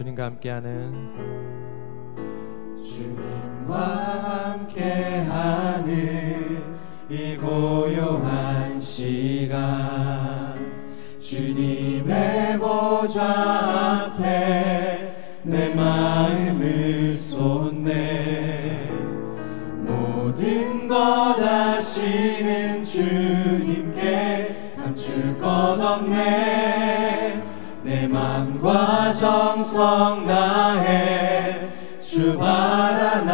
주님과 함께하는 이 고요한 시간 주님의 보좌 앞에 내 마음을 쏟네. 모든 것 아시는 주님께 감출 것 없네. 내 맘과 정성 다해 주 바라나이다.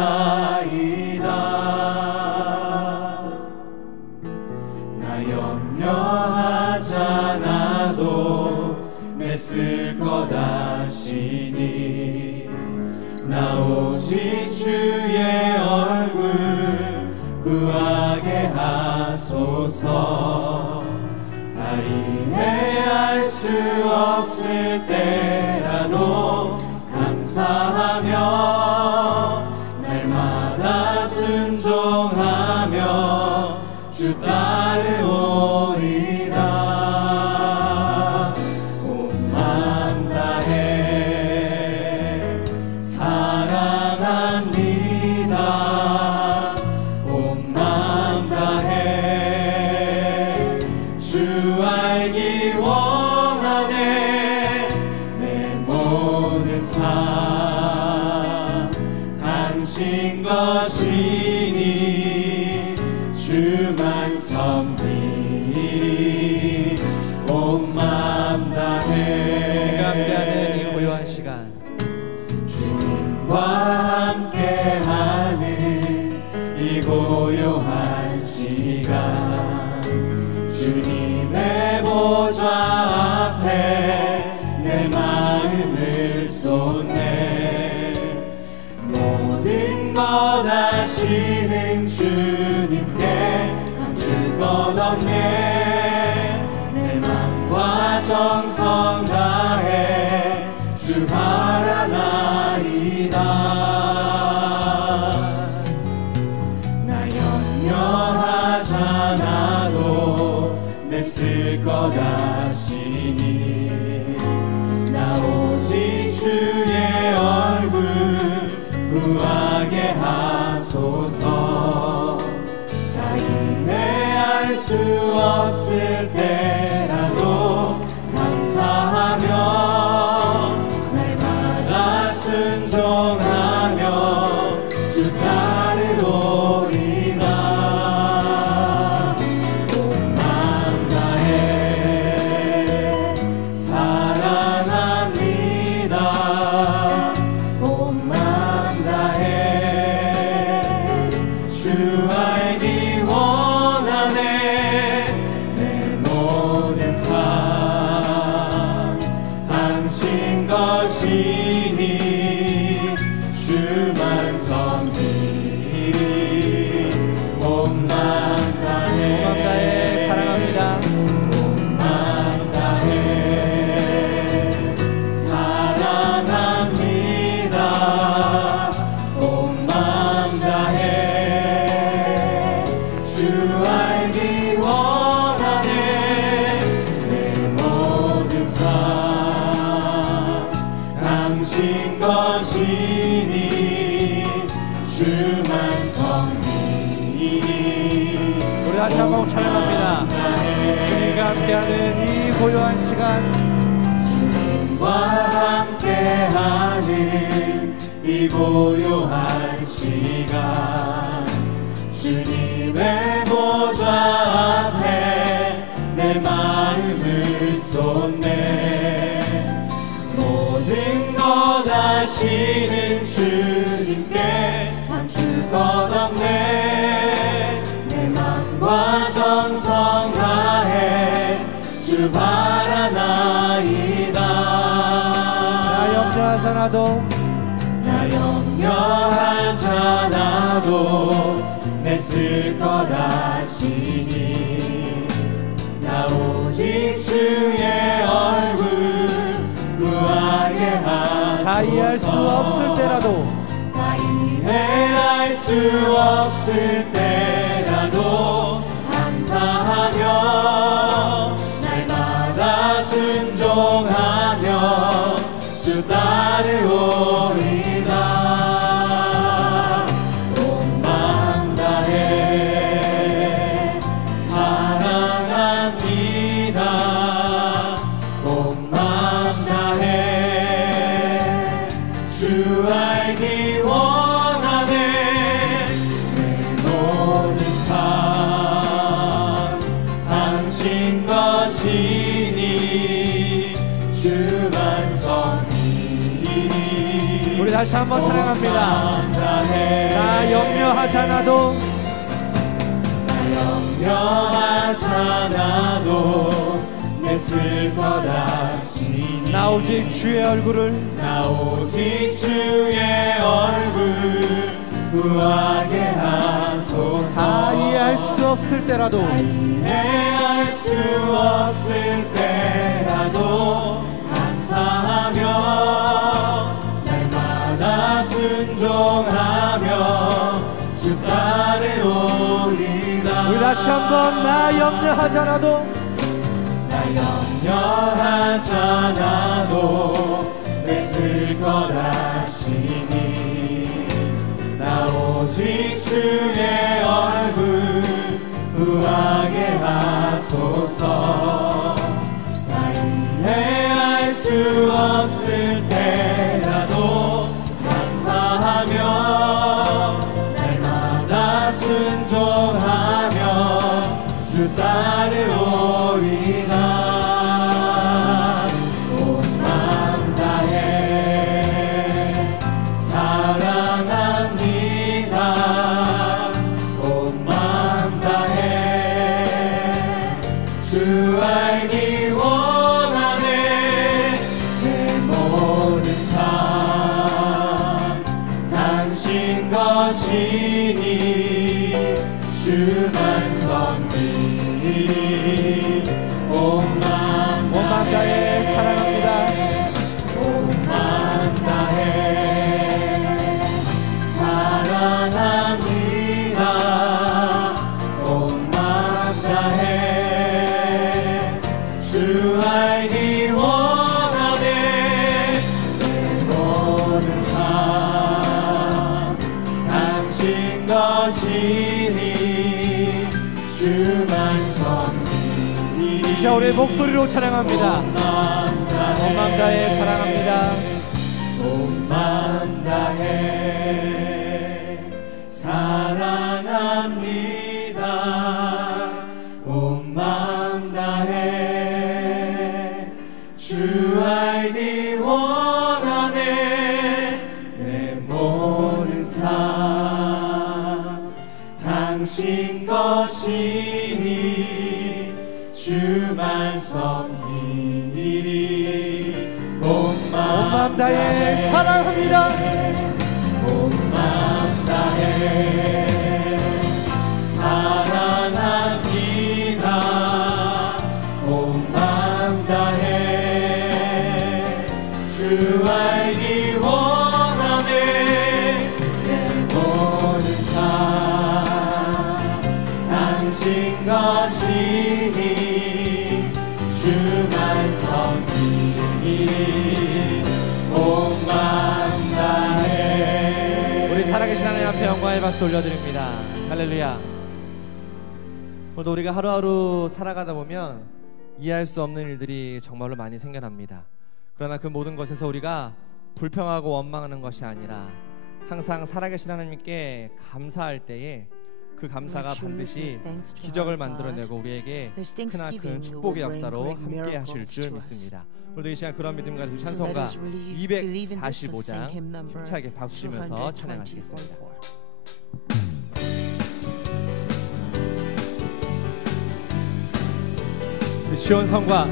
나 염려하잖아도 애쓸 것 아시니 나 오직 주의 얼굴 구하게 하소서. 다 이해할 수 없을 때라도 감사하며 날마다 순종하며 주 따르오리다. 온 마음 다해 사랑합니다. 온 마음 다해 주 알기 원하네. 내 모든 삶 당신 것이니 주만 섬기. 온 마음 다해 주님과 함께하는 이 고요한 시간, 주님과 함께하는 이 고요한 시간 주님의 보좌 앞에 내 마음을 쏟네. 모든 것 아시는 주님께 감출 것 없네. 내 맘과 정성 다해 주 바라나이다. 나 염려하잖아도 애쓸 것 아시니 나 오직 주의 얼굴 구하게 하소서. 다 이해할 수 없을 때라도 감사하며 날마다 순종하며 주 따르오리다. 온 마음 다해 사랑합니다. 온 마음 다해 주 알기 원하네. 내 모든 삶 당신 것이니 주만 섬기. 온 마음 다해 사랑합니다. 온 마음 다해 사랑합니다. 온 마음 다해 주 알기 원하네. 내 모든 삶 당신 것이니 주만 섬기. 우리 다시 한번 찬양합니다. 주님과 함께하는 이 고요한 시간, 주님과 함께하는 이 고요한 시간 주님의 보좌 앞에 내 마음을 쏟네. 모든 것 아시는 주님께 감출 것 없네. 내 맘과 정성 다해 주 바라나이다. 나 염려하잖아도 나 염려하잖아도 애쓸 것 아시니 나 오직 주의 얼굴 구하게 하소서. 다 이해할 수 없을 때라도 다 이해할 수 없을 때라도 감사하며 날마다 순종하며 주 따르 다시 한번 찬양합니다. 나 염려하잖아도 염려하잖아도 애쓸 것 아시니 나 오직 주의 얼굴을 나 오직 주의 얼굴 구하게 하소서. 이해할 수 없을 때라도 이해할 수 없을 때라도 감사하며 날마다 순종하며 주 따르오리라. 우리 다시 한번 나 염려하잖아도 나 염려하잖아도 애쓸 것 아시니 나 오직 주의 얼굴 구하게 하소서. 나 이해할 수 없을 때라도 감사하며 날마다 순종하며 주 따르오리라. 온 마음 다해 사랑합니다. 온 마음 다해 주 알기 원하네. 내 모든 삶 당신 것이니 주만 섬기리. 온 마음 다해 사랑합니다. 온 마음 다해 사랑합니다. 온 마음 다해 주 알기 원하네. 내 모든 삶 당신 것이니 주만 섬기리. 이제 우리 목소리로 찬양합니다. 온 마음 다해 사랑합니다. 온 마음 다해 사랑합니다. 온 마음 다해 주 알기 원하네. 내 모든 삶 당신 것이니 주만 섬기리. 온 마음 다해 사랑합니다. 온 마음 다해 사랑합니다. 온 마음 다해 주 알기 원하네. 내 모든 삶 당신 것이니 주만 섬기리. 온 마음 다해. 우리 살아계신 하나님 앞에 영광의 박수 올려드립니다. 할렐루야. 오늘도 우리가 하루하루 살아가다 보면 이해할 수 없는 일들이 정말로 많이 생겨납니다. 그러나 그 모든 것에서 우리가 불평하고 원망하는 것이 아니라 항상 살아계신 하나님께 감사할 때에 그 감사가 반드시 기적을 만들어내고 우리에게 크나큰 축복의 역사로 함께 하실 줄 믿습니다. 오늘도 이 시간 그런 믿음 가지고 찬송가 245장 힘차게 박수 치면서 찬양하시겠습니다. 시온성과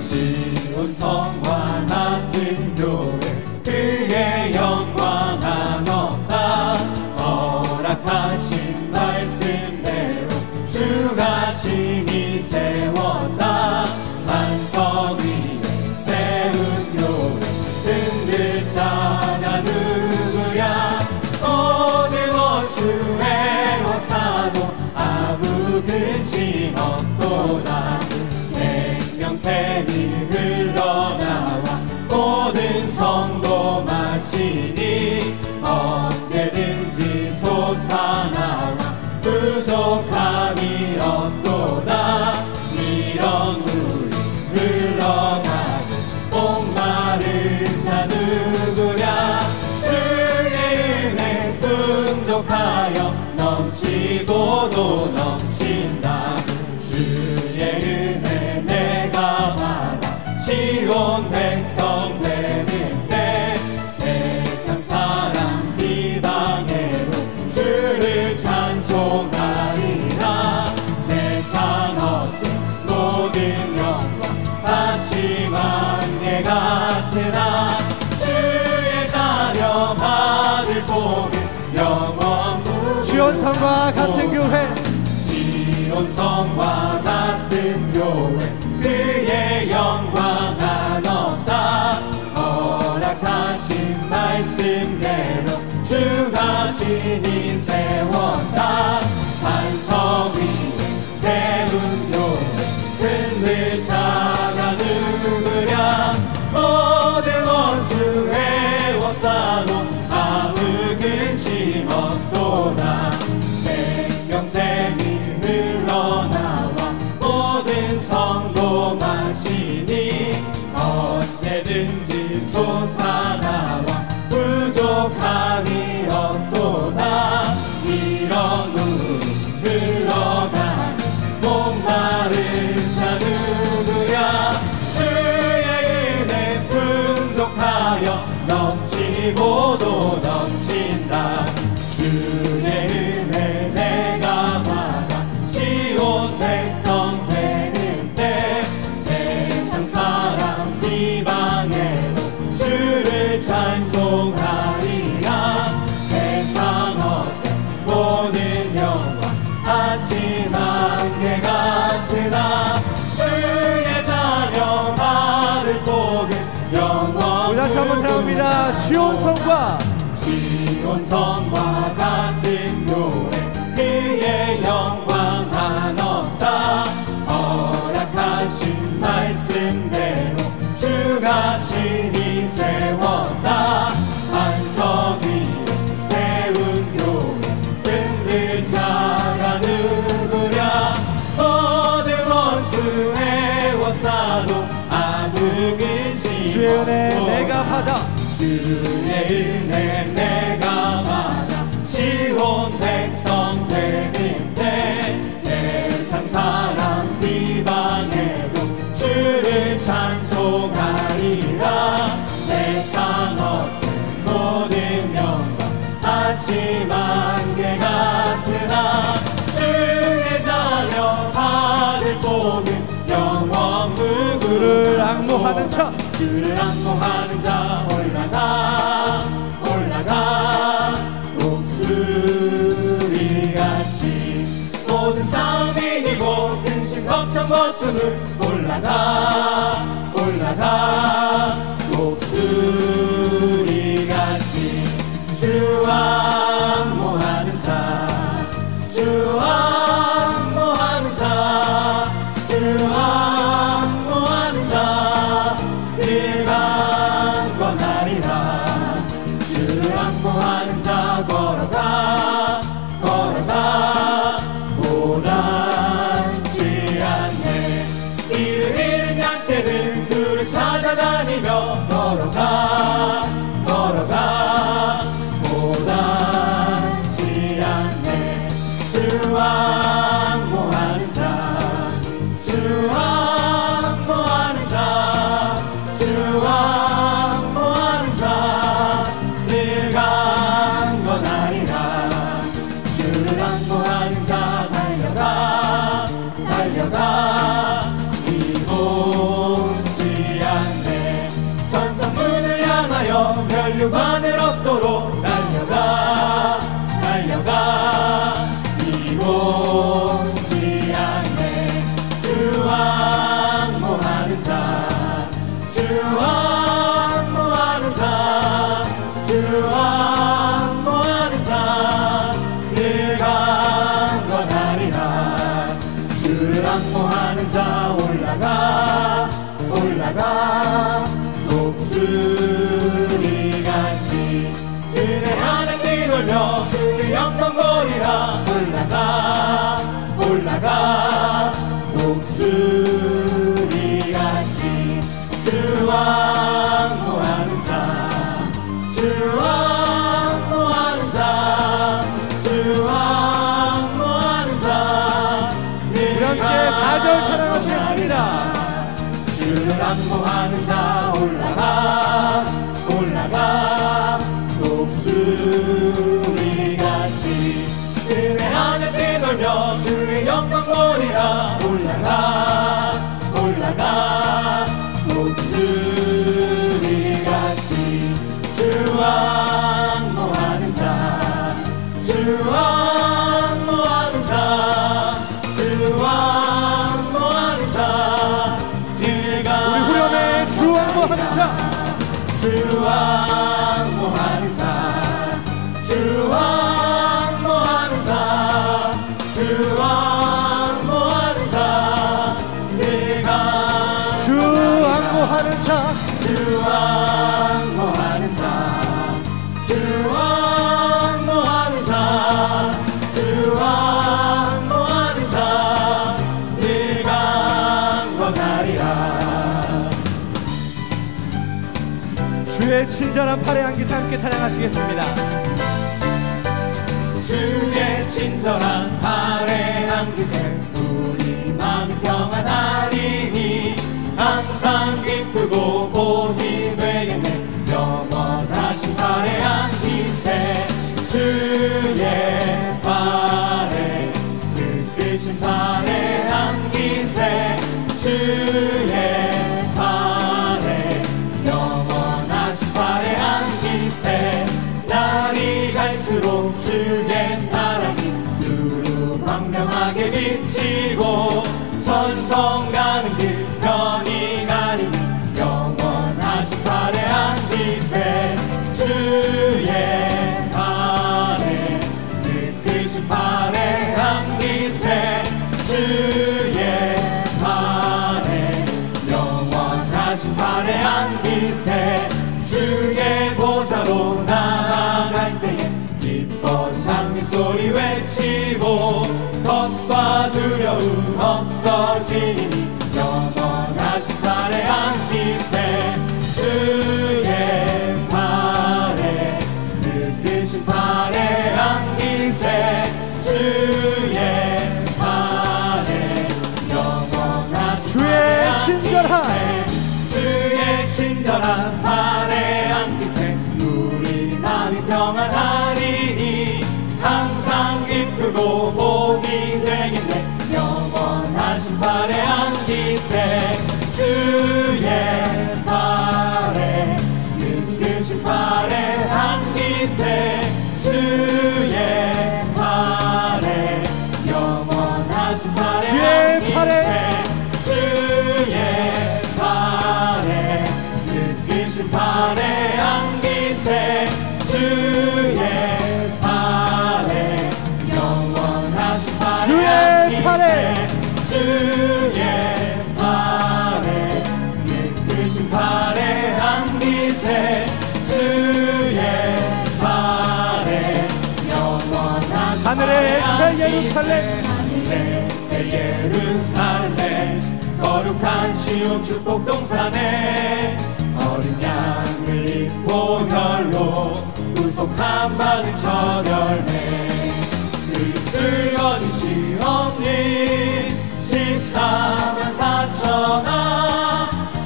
시온성과 같은 교회 그의 영광 나눴다. 허락하신 말씀대로 주가 친히 세웠다. 반석 위에 세운 교회 흔들 자가 누구야. 모든 원수의 원사도 아무 근심 없도다. 생명샘이 흘러나와 모든 성도 마시니 언제든지 솟아나와 부족함이 없도다. 이런 물이 흘러가고 목마른 자 누구랴. 주의 은혜 풍족하여 넘치고도 넘친다. 주의 은혜 성과 같은 교회 그의 영광 한없다. 허락하신 말씀대로 주가 신이 세웠다. 반석 위에 세운 교회 흔들 자가 누구랴. 모든 원수 에워싸도 아무 근심 없도다. 생명샘이 흘러나와 모든 성도 마시니 언제든지 솟아나와 부족함이 없도다. 이런 물 흘러가는 목마른 자 누구랴. 주의 은혜 풍족하여 넘치고도 넘친다. 주의 은혜 내가 받아 시온 백성 되는 때 세상 사람 비방해도 주를 찬송하리라. 세상 어때 모든 영광 하지만 개 같으나 주의 자녀 받을 복은 영원. 다시 한번 사용합니다. 시온 성과 시온 성과 같은 교회 그의 영광 한없다. 허락하신 말씀대로 주가 신이 세웠다. 반석 위에 세운 교회 흔들 자가 누구랴. 모든 원수 에워싸도 아무 근심 주의 은혜 없도다. 내가 받아 주의 은혜 내가 받아 시온 백성 되는데 세상 사람 비방해도 주를 찬송하리라. 세상 어때 모든 영광 하지만 개 같으나 주의 자녀 받을 복은 영원 주를 무궁하고. 앙모하는 자 주를 앙모하는 자 올라가 올라가. 독수리같이 모든 싸움 이기고 근심 걱정 벗음을 올라가 올라가. 독수리같이 주 앙모하는 자 주 앙모하는 자 주 앙모하는 자 늘 강건하리라. 주를 앙모하는 자 걸어가 걸어가 고단치 않네. 길을 잃은 양떼들 그를 찾아다니며 걸어가 걸어가 고단치 않네. 주 앙모하는 자 주 앙모하는 자 주 앙모하는 자 늘 강건하리라. 주를 앙모하는 자 달려가 달려가 이곳지 않네. 천상문을 향하여 멸류관을 얻도록 달려가 달려가 이곳지 않네. 주 앙모하는 자 주 앙모하는 자 주 앙모하는 자 늘 강건하리라. 주를 앙모하는 자 올라가 올라가. 독수리같이 은혜 하늘 뛰돌며 주의 영광 보리라. 올라가 올라가. 독수리같이 주 앙모하는 자 주 앙모하는 자 주 앙모하는 자 우리 함께 4절 찬양하시겠습니다. 주를 앙모하는 자 올라가 올라가. 독수리같이 은혜 하늘 뛰돌며 주의 영광 보리라. 올라가 올라가. 독수리같이 주 앙모하는 자 주 앙모하는 자 주 주의 친절한 팔의 향기세 함께 찬양하시겠습니다. 주의 친절한 팔의 향기세 우리 마음 평안하리니 항상 기쁘고 복이 되겠네. 영원하신 팔의 향기세 주의 팔에 그 팔의 향기세 주의 팔에 영원하신 팔의 향기세 날이 갈수록 주의 사랑이 두루 광명하게 비치고 천성 가는 길 편히 가리니 영원하신 팔의 향기세 주의 팔에 그 팔의 향기세 주의 팔에 영원하신 팔의 향기세 주의 보좌로 나아갈 때에 기뻐 장미 소리 외치고 겁과 두려움 없어지니 영원하신 팔의 향기세 주의 팔에 느끼신 팔의 향기세 주의 팔에 영원하신 주의 친절한 주의 친절한 팔의 향기세 우리 마음이 평안하리니 항상 기쁘고 복이 되겠네. 영원하신 팔의 향기세 주의 팔에 느끼신 팔의 향기세 주의 팔에 영원하신 팔의 주의 팔에 향기세 주의 팔에 느끼신 팔의 향기세 주의 팔에 영원하신 팔의 주의 향기세 팔에 주의 팔에 느끼신 팔의 향기세 주의 팔에 영원하신 하늘의 새 예루살렘 하늘의 새 예루살렘 거룩한 시온 축복 동산에 어린 양을 입고 혈로 구속함 받은 첫 열매 그 입술 거짓이 없는 14만 4천아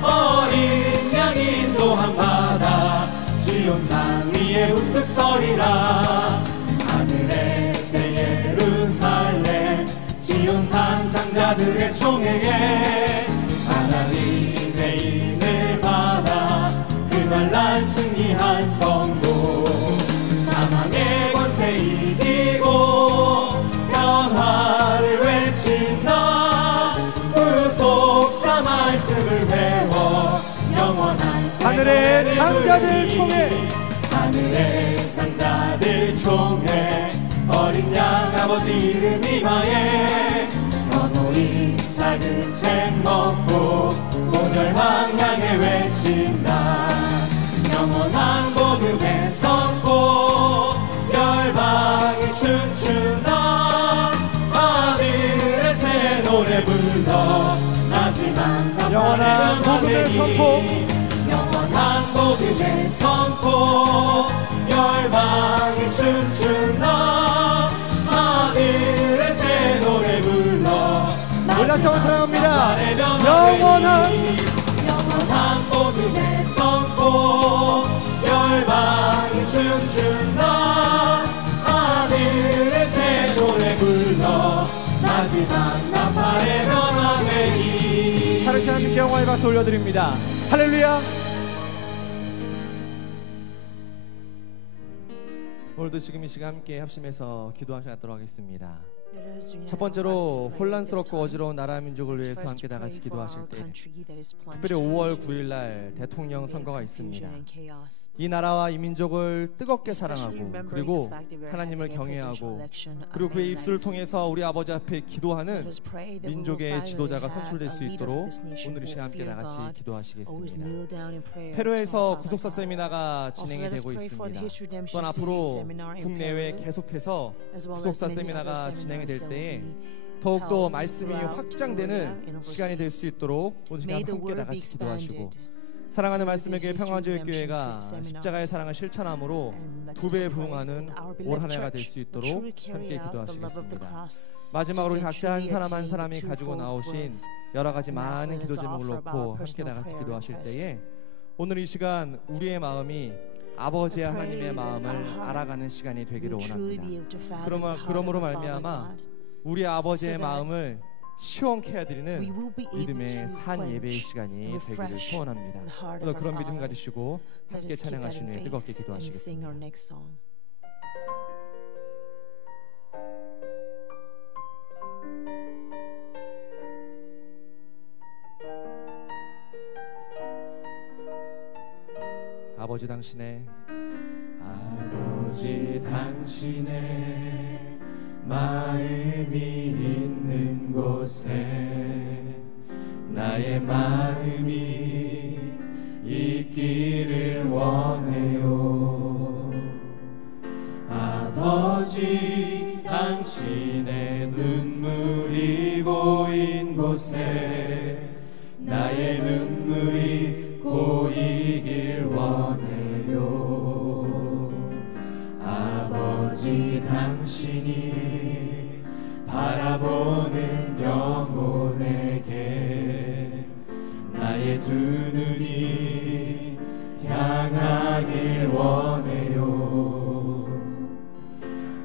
어린 양 인도함 받아 시온산 위에 우뚝 서리라. 하늘의 새 예루살렘 시온산 장자들의 총회에 하나님의 인을 받아 그날날 승리한 성도 사망의 권세 이기고 변화를 외친다. 구속사 말씀을 배워 영원한 하늘의 장자들 총회 하늘의 장자들 총회 어린 양 아버지 이름 이마에 연호리 작은 책 먹고 온열왕 향해 외친다. 영원한 복음의 선포 열방이 춤추나 아들의 새 노래 불러 나지만 영원한 복음의 선포 영원한 복음의 선포 열방이 춤춘다. 아들의 새 노래 불러 올라서 찬양합니다. 영원한 복음의 선포 열방이 춤춘다. 아들의 새 노래 불러 마지막 나팔의 변화되니 살으신 하나님께 영광의 박수 올려드립니다. 할렐루야. 오늘도 지금 이 시간 함께 합심해서 기도하시 갖도록 하겠습니다. 첫 번째로 혼란스럽고 어지러운 나라 민족을 위해서 함께 다 같이 기도하실 때 특별히 5월 9일 날 대통령 선거가 있습니다. 이 나라와 이 민족을 뜨겁게 사랑하고 그리고 하나님을 경외하고 그리고 그의 입술을 통해서 우리 아버지 앞에 기도하는 민족의 지도자가 선출될 수 있도록 오늘 이 시간 함께 다 같이 기도하시겠습니다. 페루에서 구속사 세미나가 진행이 되고 있습니다. 또한 앞으로 국내외에 계속해서 구속사 세미나가 진행이 될 때에 더욱더 말씀이 확장되는 시간이 될 수 있도록 오늘 시간 함께 다 같이 기도하시고 사랑하는 말씀의 교회 평화지역교회가 십자가의 사랑을 실천함으로 두 배에 부응하는 올 한 해가 될 수 있도록 함께 기도하시겠습니다. 마지막으로 각자 한 사람 한 사람이 가지고 나오신 여러 가지 많은 기도 제목을 놓고 함께 다 같이 기도하실 때에 오늘 이 시간 우리의 마음이 아버지 하나님의 마음을 알아가는 시간이 되기를 원합니다. 그러므로 말미암아 우리 아버지의 마음을 시원케 해드리는 믿음의 산 예배의 시간이 되기를 소원합니다. 그런 믿음 가지시고 함께 찬양하신 후에 뜨겁게 기도하시겠습니다. 아버지 당신의 마음이 있는 곳에 나의 마음이 있기를 원해요. 아버지 당신의 눈물이 고인 곳에 나의 눈물이 고이길 원해요. 아버지 당신이 바라보는 영혼에게 나의 두 눈이 향하길 원해요.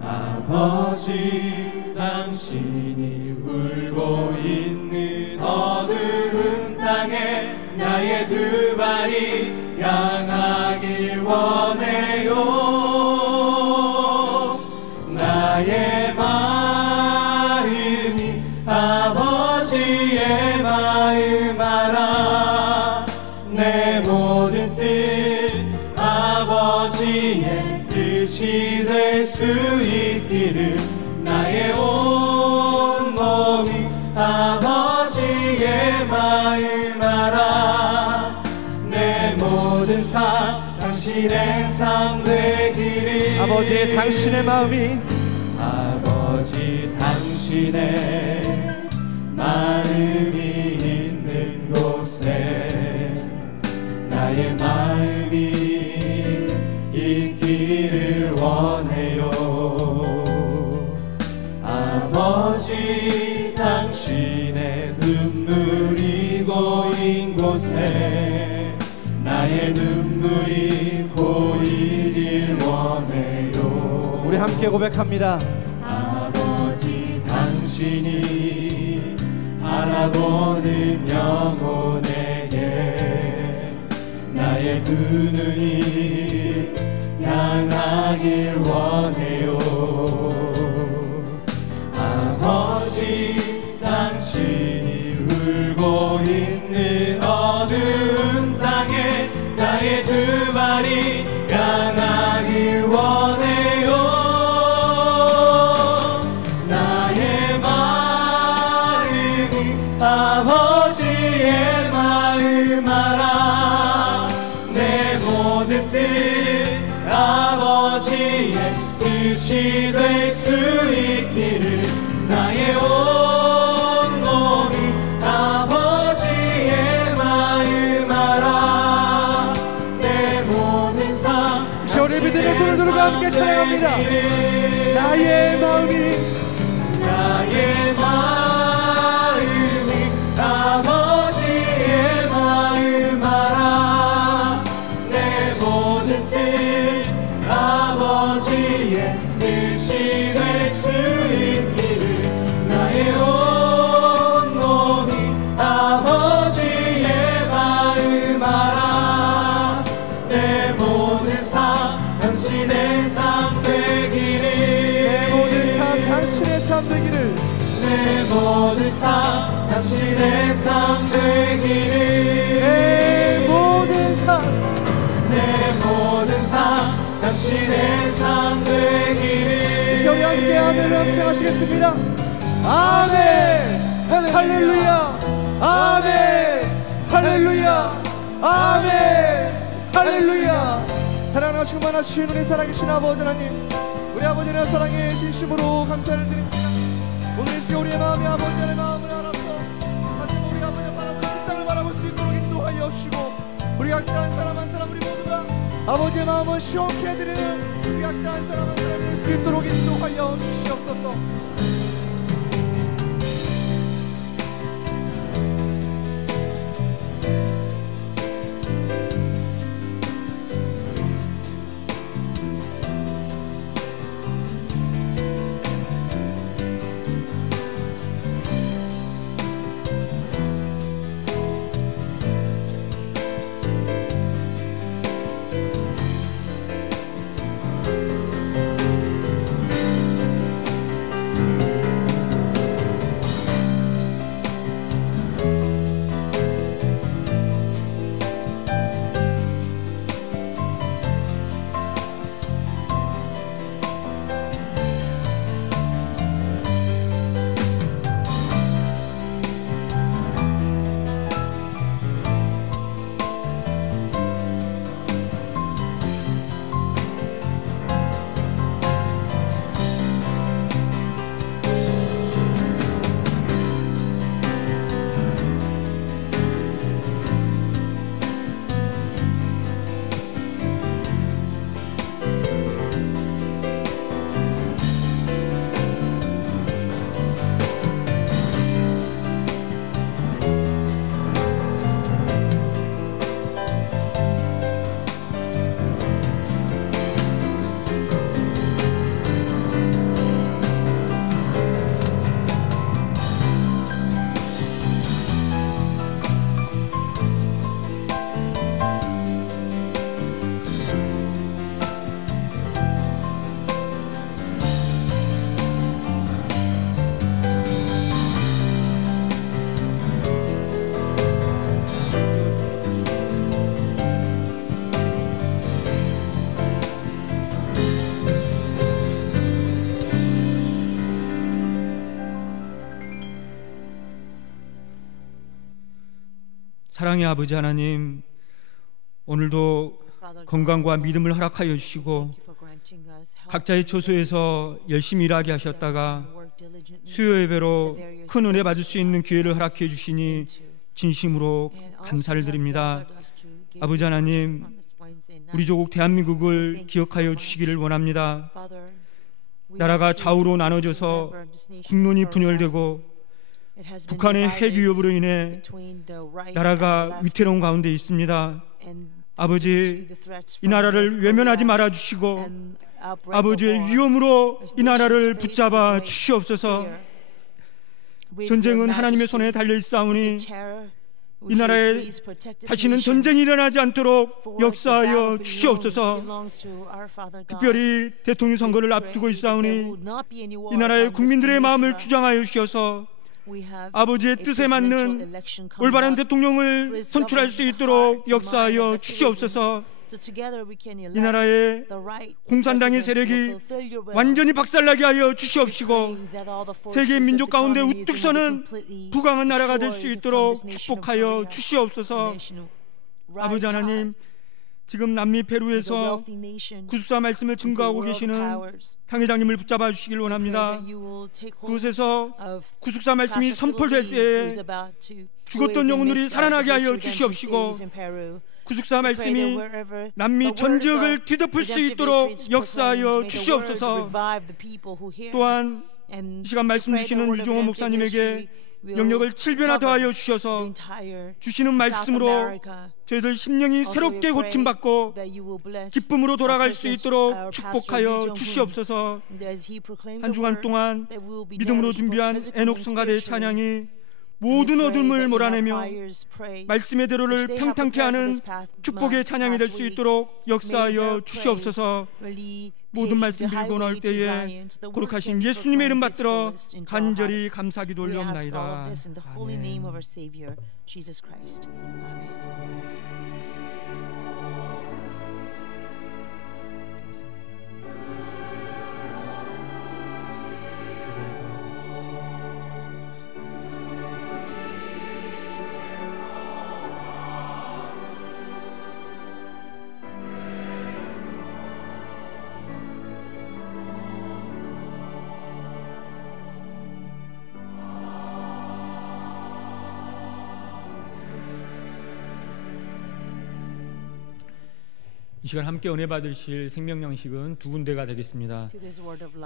아버지 당신이 울고 있는 어두운 땅에 나의 두 발이 향하길 원해요. 나의 마음이 아버지의 마음 알아. 내 모든 뜻 아버지의 뜻이 될 수 있기를 나의 온 몸이 아버지의 마음 알아. 내 모든 삶 당신의 삶 되기를. 아버지 당신의 마음이 아버지 당신의 마음이 있는 곳에 나의 마음이 있기를 원해요. 아버지 당신의 눈물이 고인 곳에 나의 눈물이 고이길 원해요. 우리 함께 고백합니다. 아버지 당신이 바라보는 영혼에게 나의 두 눈이 향하길 원해요. 아버지 당신이 울고 있는 어두운 땅에 나의 두 발이 향하길 원해요. 나의 마음이 아버지의 마음 알아. 내 모든 뜻 아버지의 뜻이 될 수 있기를 나의 온 몸이 아버지의 마음 알아. 내 모든 삶 이제 우리 믿음의 손을 들고 함께 찬양합니다. 나의 마음이 아버지의 마음 알아. 내 모든 뜻 아버지의 뜻이 될 수 있기를 나의 온 몸이 아버지의 마음 알아. 내 모든 삶 당신의 삶 되기를. 내 모든 삶 당신의 삶 되기를. 내 모든 삶 당신의 삶 되기를. 내 모든 삶 당신의 삶 되기를. 이제 우리 함께 아멘을 함청하시겠습니다. 아멘 할렐루야. 아멘 할렐루야. 아멘 할렐루야. 사랑하고 충만하신 우리 살아계신 아버지 하나님, 우리 아버지의 사랑에 진심으로 감사를 드립니다. 오늘 이 시간 우리의 마음이 아버지의 마음을 알아서 다시 우리 아버지의 바라보는 그 땅을 바라볼 수 있도록 인도하여 주시고 우리 우리 각자 한 사람 한 사람 우리 모두가 아버지의 마음을 시원케 해드리는 우리 각자 한 사람 한 사람 될 수 있도록 인도하여 주시옵소서. 사랑의 아버지 하나님, 오늘도 건강과 믿음을 허락하여 주시고 각자의 처소에서 열심히 일하게 하셨다가 수요 예배로 큰 은혜 받을 수 있는 기회를 허락해 주시니 진심으로 감사를 드립니다. 아버지 하나님, 우리 조국 대한민국을 기억하여 주시기를 원합니다. 나라가 좌우로 나눠져서 국론이 분열되고 북한의 핵 위협으로 인해 나라가 위태로운 가운데 있습니다. 아버지, 이 나라를 외면하지 말아 주시고 아버지의 위험으로 이 나라를 붙잡아 주시옵소서. 전쟁은 하나님의 손에 달려있사오니 이 나라에 다시는 전쟁이 일어나지 않도록 역사하여 주시옵소서. 특별히 대통령 선거를 앞두고 있사오니 이 나라의 국민들의 마음을 주장하여 주셔서 아버지의 뜻에 맞는 올바른 대통령을 선출할 수 있도록 역사하여 주시옵소서. 이 나라의 공산당의 세력이 완전히 박살나게 하여 주시옵시고 세계 민족 가운데 우뚝 서는 부강한 나라가 될 수 있도록 축복하여 주시옵소서. 아버지 하나님, 지금 남미 페루에서 구속사 말씀을 증거하고 계시는 당회장님을 붙잡아 주시길 원합니다. 그곳에서 구속사 말씀이 선포될 때에 죽었던 영혼들이 살아나게 하여 주시옵시고 구속사 말씀이 남미 전 지역을 뒤덮을 수 있도록 역사하여 주시옵소서. 또한 이 시간 말씀 주시는 유종호 목사님에게 영역을 7배나 더하여 주셔서 주시는 말씀으로 저희들 심령이 새롭게 고침받고 기쁨으로 돌아갈 수 있도록 축복하여 주시옵소서. 한 주간 동안 믿음으로 준비한 에녹 성가대의 찬양이 모든 어둠을 몰아내며 말씀의 대로를 평탄케 하는 축복의 찬양이 될 수 있도록 역사하여 주시옵소서. 모든 말씀 빌고 나올 때에 거룩하신 예수님의 이름 받들어 간절히 감사기도 올려옵나이다. 아멘. 이 시간 함께 은혜 받으실 생명 양식은 두 군데가 되겠습니다.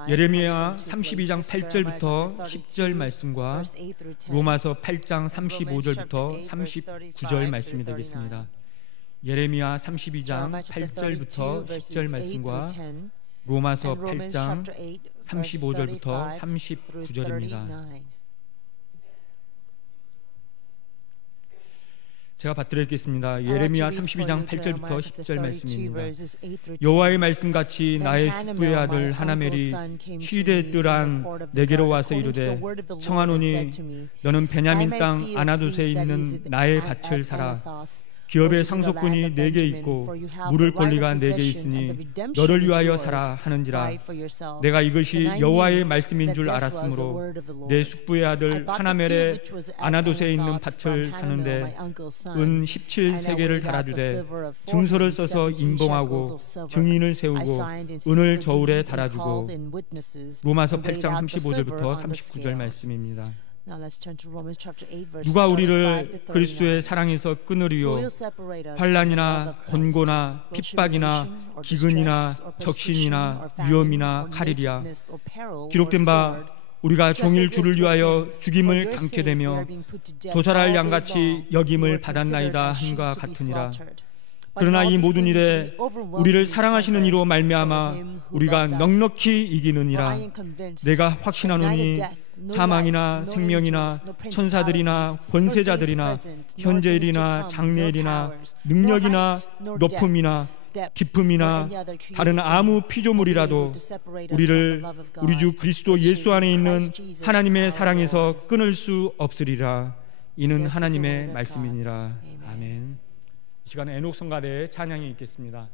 예레미야 32장 8절부터 10절 말씀과 로마서 8장 35절부터 39절 말씀이 되겠습니다. 예레미야 32장 8절부터 10절 말씀과 로마서 8장 35절부터 39절입니다. 제가 받들겠습니다. 예레미야 32장 8절부터 10절 말씀입니다. 여호와의 말씀같이 나의 숙부의 아들 하나멜이 시대 뜰한 내게로 와서 이르되 청하노니 너는 베냐민 땅 아나돗에 있는 나의 밭을 사라. 기업의 상속분이 내게 있고 물을 권리가 내게 있으니 너를 위하여 사라 하는지라. 내가 이것이 여호와의 말씀인 줄 알았으므로 내 숙부의 아들 하나멜의 아나돗에 있는 밭을 사는데 은 17세겔을 달아주되 증서를 써서 인봉하고 증인을 세우고 은을 저울에 달아주고. 로마서 8장 35절부터 39절 말씀입니다. 누가 우리를 그리스도의 사랑에서 끊으리요? 환난이나 곤고나 핍박이나 기근이나 적신이나 위험이나 칼이랴. 기록된 바 우리가 종일 주를 위하여 죽임을 당케 되며 도살할 양같이 여김을 받았나이다 함과 같으니라. 그러나 이 모든 일에 우리를 사랑하시는 이로 말미암아 우리가 넉넉히 이기느니라. 내가 확신하노니 사망이나 생명이나 천사들이나 권세자들이나 현재일이나 장래일이나 능력이나 높음이나 깊음이나 다른 아무 피조물이라도 우리를 우리 주 그리스도 예수 안에 있는 하나님의 사랑에서 끊을 수 없으리라. 이는 하나님의 말씀이니라. 아멘. 이 시간에 에녹 성가대의 찬양이 있겠습니다.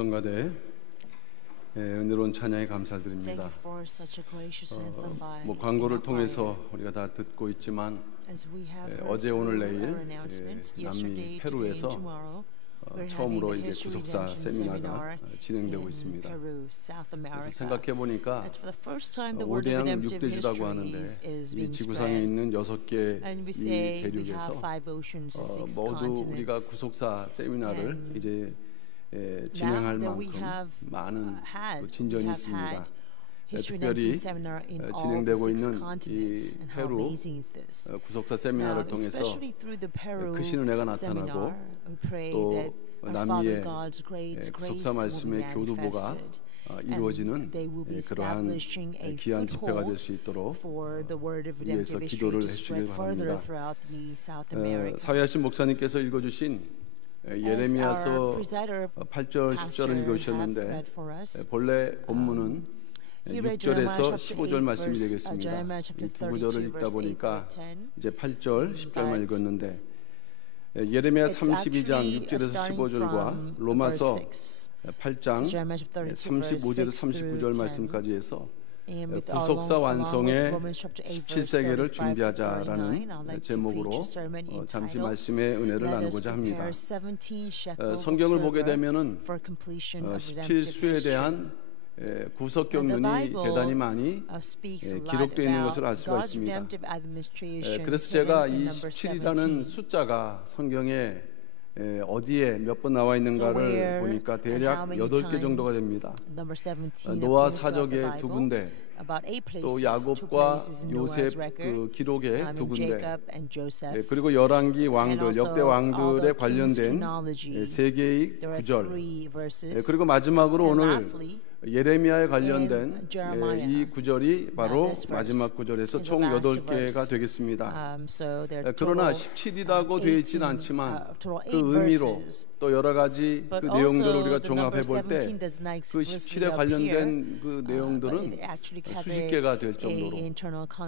성가대 은혜로운 찬양에 감사드립니다. 뭐 광고를 통해서 우리가 다 듣고 있지만 어제 오늘 내일 남미 페루에서 처음으로 이제 구속사 세미나가 진행되고 있습니다. 그래서 생각해 보니까 5대양 6대주라고 하는데 이 지구상에 있는 6개 이 대륙에서 모두 우리가 구속사 세미나를 이제 진행할 만큼 많은 진전이 있습니다. 특별히 진행되고 있는 이 페루 구속사 세미나를 통해서 그 신은혜가 나타나고 또 남미의 구속사 말씀의 교두보가 이루어지는 그러한 귀한 집회가 될 수 있도록 위해서 기도를 해주시길 바랍니다. 사회하신 목사님께서 읽어주신 예레미야서 8절 10절을 읽으셨는데 본래 본문은 6절에서 15절 말씀이 되겠습니다. 이 두 구절을 읽다 보니까 이제 8절 10절만 읽었는데 예레미야 32장 6절에서 15절과 로마서 8장 35절에서 39절 말씀까지 해서 구속사 완성의 17세계를 준비하자라는 제목으로 잠시 말씀의 은혜를 나누고자 합니다. 성경을 보게 되면은 17수에 대한 구속 경륜이 대단히 많이 기록되어 있는 것을 알 수가 있습니다. 그래서 제가 이 17이라는 숫자가 성경에 어디에 몇 번 나와 있는가를 보니까 대략 8개 정도가 됩니다. 노아 사적의 2군데, 또 야곱과 요셉 그 기록의 2군데, 그리고 열왕기 왕들, 역대 왕들에 관련된 3개의 구절, 그리고 마지막으로 오늘 예레미야에 관련된 이 구절이 바로 마지막 구절에서 총 8개가 되겠습니다. 그러나 17이라고 되어 있지는 않지만 그 의미로 또 여러 가지 그 내용들을 우리가 종합해 볼 때 그 17에 관련된 그 내용들은 수십 개가 될 정도로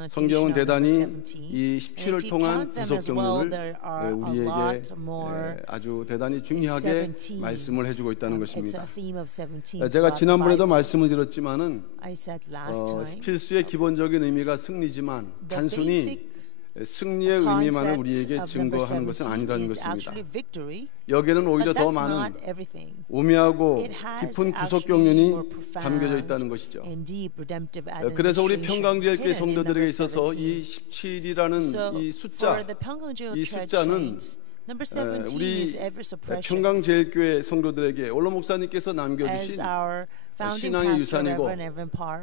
성경은 대단히 이 17을 통한 구속 경륜을 우리에게 아주 대단히 중요하게 말씀을 해주고 있다는 것입니다. 제가 지난번에도 말씀을 드렸지만은 17수의 기본적인 의미가 승리지만 단순히 승리의 의미만을 우리에게 증거하는 것은 아니라는 것입니다. 여기에는 오히려 더 많은 오묘하고 깊은 구속 경륜이 담겨져 있다는 것이죠. 그래서 우리 평강제일교회 성도들에게 있어서 이 17이라는 이 숫자는 우리 평강제일교회 성도들에게 올로 목사님께서 남겨주신 신앙의 유산이고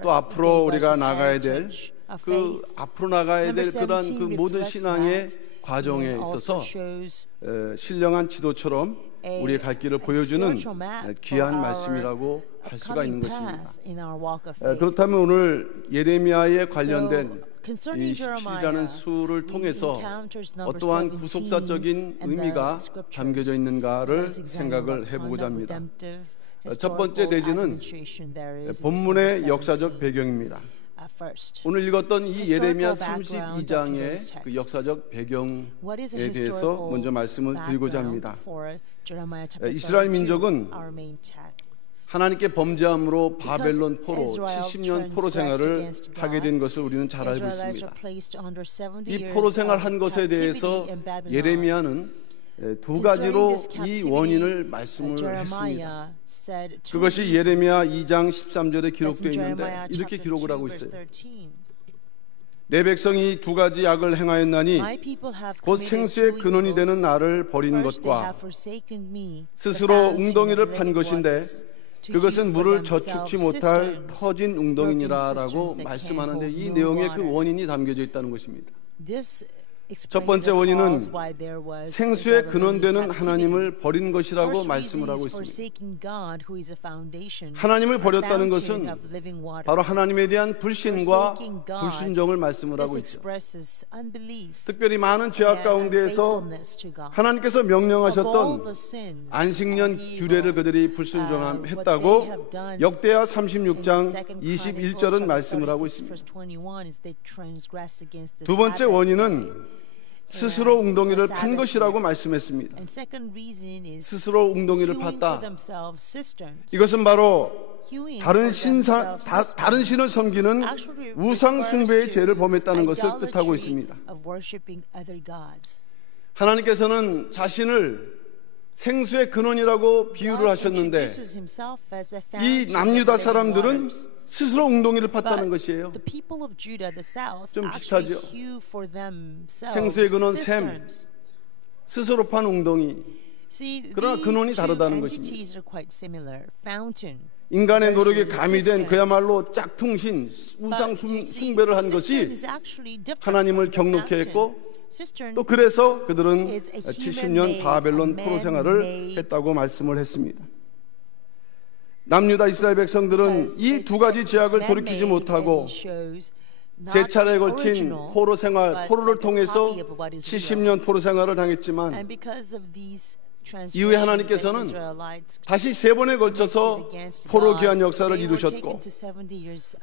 또 앞으로 우리가 나가야 될 그 앞으로 나가야 될 그러한 그 모든 신앙의 과정에 있어서 신령한 지도처럼 우리의 갈 길을 보여주는 귀한 말씀이라고 할 수가 있는 것입니다. 그렇다면 오늘 예레미야에 관련된 이 17이라는 수를 통해서 어떠한 구속사적인 의미가 담겨져 있는가를 생각을 해보고자 합니다. 첫 번째 대지는 본문의 역사적 배경입니다. 오늘 읽었던 이 예레미야 32장의 그 역사적 배경에 대해서 먼저 말씀을 드리고자 합니다. 이스라엘 민족은 하나님께 범죄함으로 바벨론 포로 70년 포로 생활을 하게 된 것을 우리는 잘 알고 있습니다. 이 포로 생활한 것에 대해서 예레미야는 두 가지로 이 원인을 말씀을 했습니다. 그것이 예레미야 2장 13절에 기록되어 있는데 이렇게 기록을 하고 있어요. 내 백성이 두 가지 악을 행하였나니 곧 생수의 근원이 되는 나를 버린 것과 스스로 웅덩이를 판 것인데 그것은 물을 저축치 못할 터진 웅덩이니라 라고 말씀하는데 이 내용에 그 원인이 담겨져 있다는 것입니다. 첫 번째 원인은 생수의 근원되는 하나님을 버린 것이라고 말씀을 하고 있습니다. 하나님을 버렸다는 것은 바로 하나님에 대한 불신과 불순종을 말씀을 하고 있죠. 특별히 많은 죄악 가운데에서 하나님께서 명령하셨던 안식년 규례를 그들이 불순종했다고 역대하 36장 21절은 말씀을 하고 있습니다. 두 번째 원인은 스스로 웅덩이를 판 것이라고 말씀했습니다. 스스로 웅덩이를 팠다. 이것은 바로 다른 신을 섬기는 우상 숭배의 죄를 범했다는 것을 뜻하고 있습니다. 하나님께서는 자신을 생수의 근원이라고 비유를 하셨는데 이 남유다 사람들은 스스로 웅덩이를 팠다는 것이에요. 좀 비슷하죠. 생수의 근원 샘, 스스로 판 웅덩이. 그러나 근원이 다르다는 것입니다. 인간의 노력에 가미된 그야말로 짝퉁신 우상 숭배를 한 것이 하나님을 경록케 했고, 또 그래서 그들은 70년 바벨론 포로 생활을 했다고 말씀을 했습니다. 남유다 이스라엘 백성들은 이 두 가지 죄악을 돌이키지 못하고 세 차례에 걸친 포로 생활, 포로를 통해서 70년 포로 생활을 당했지만 이후에 하나님께서는 다시 세 번에 걸쳐서 포로 귀환 역사를 이루셨고,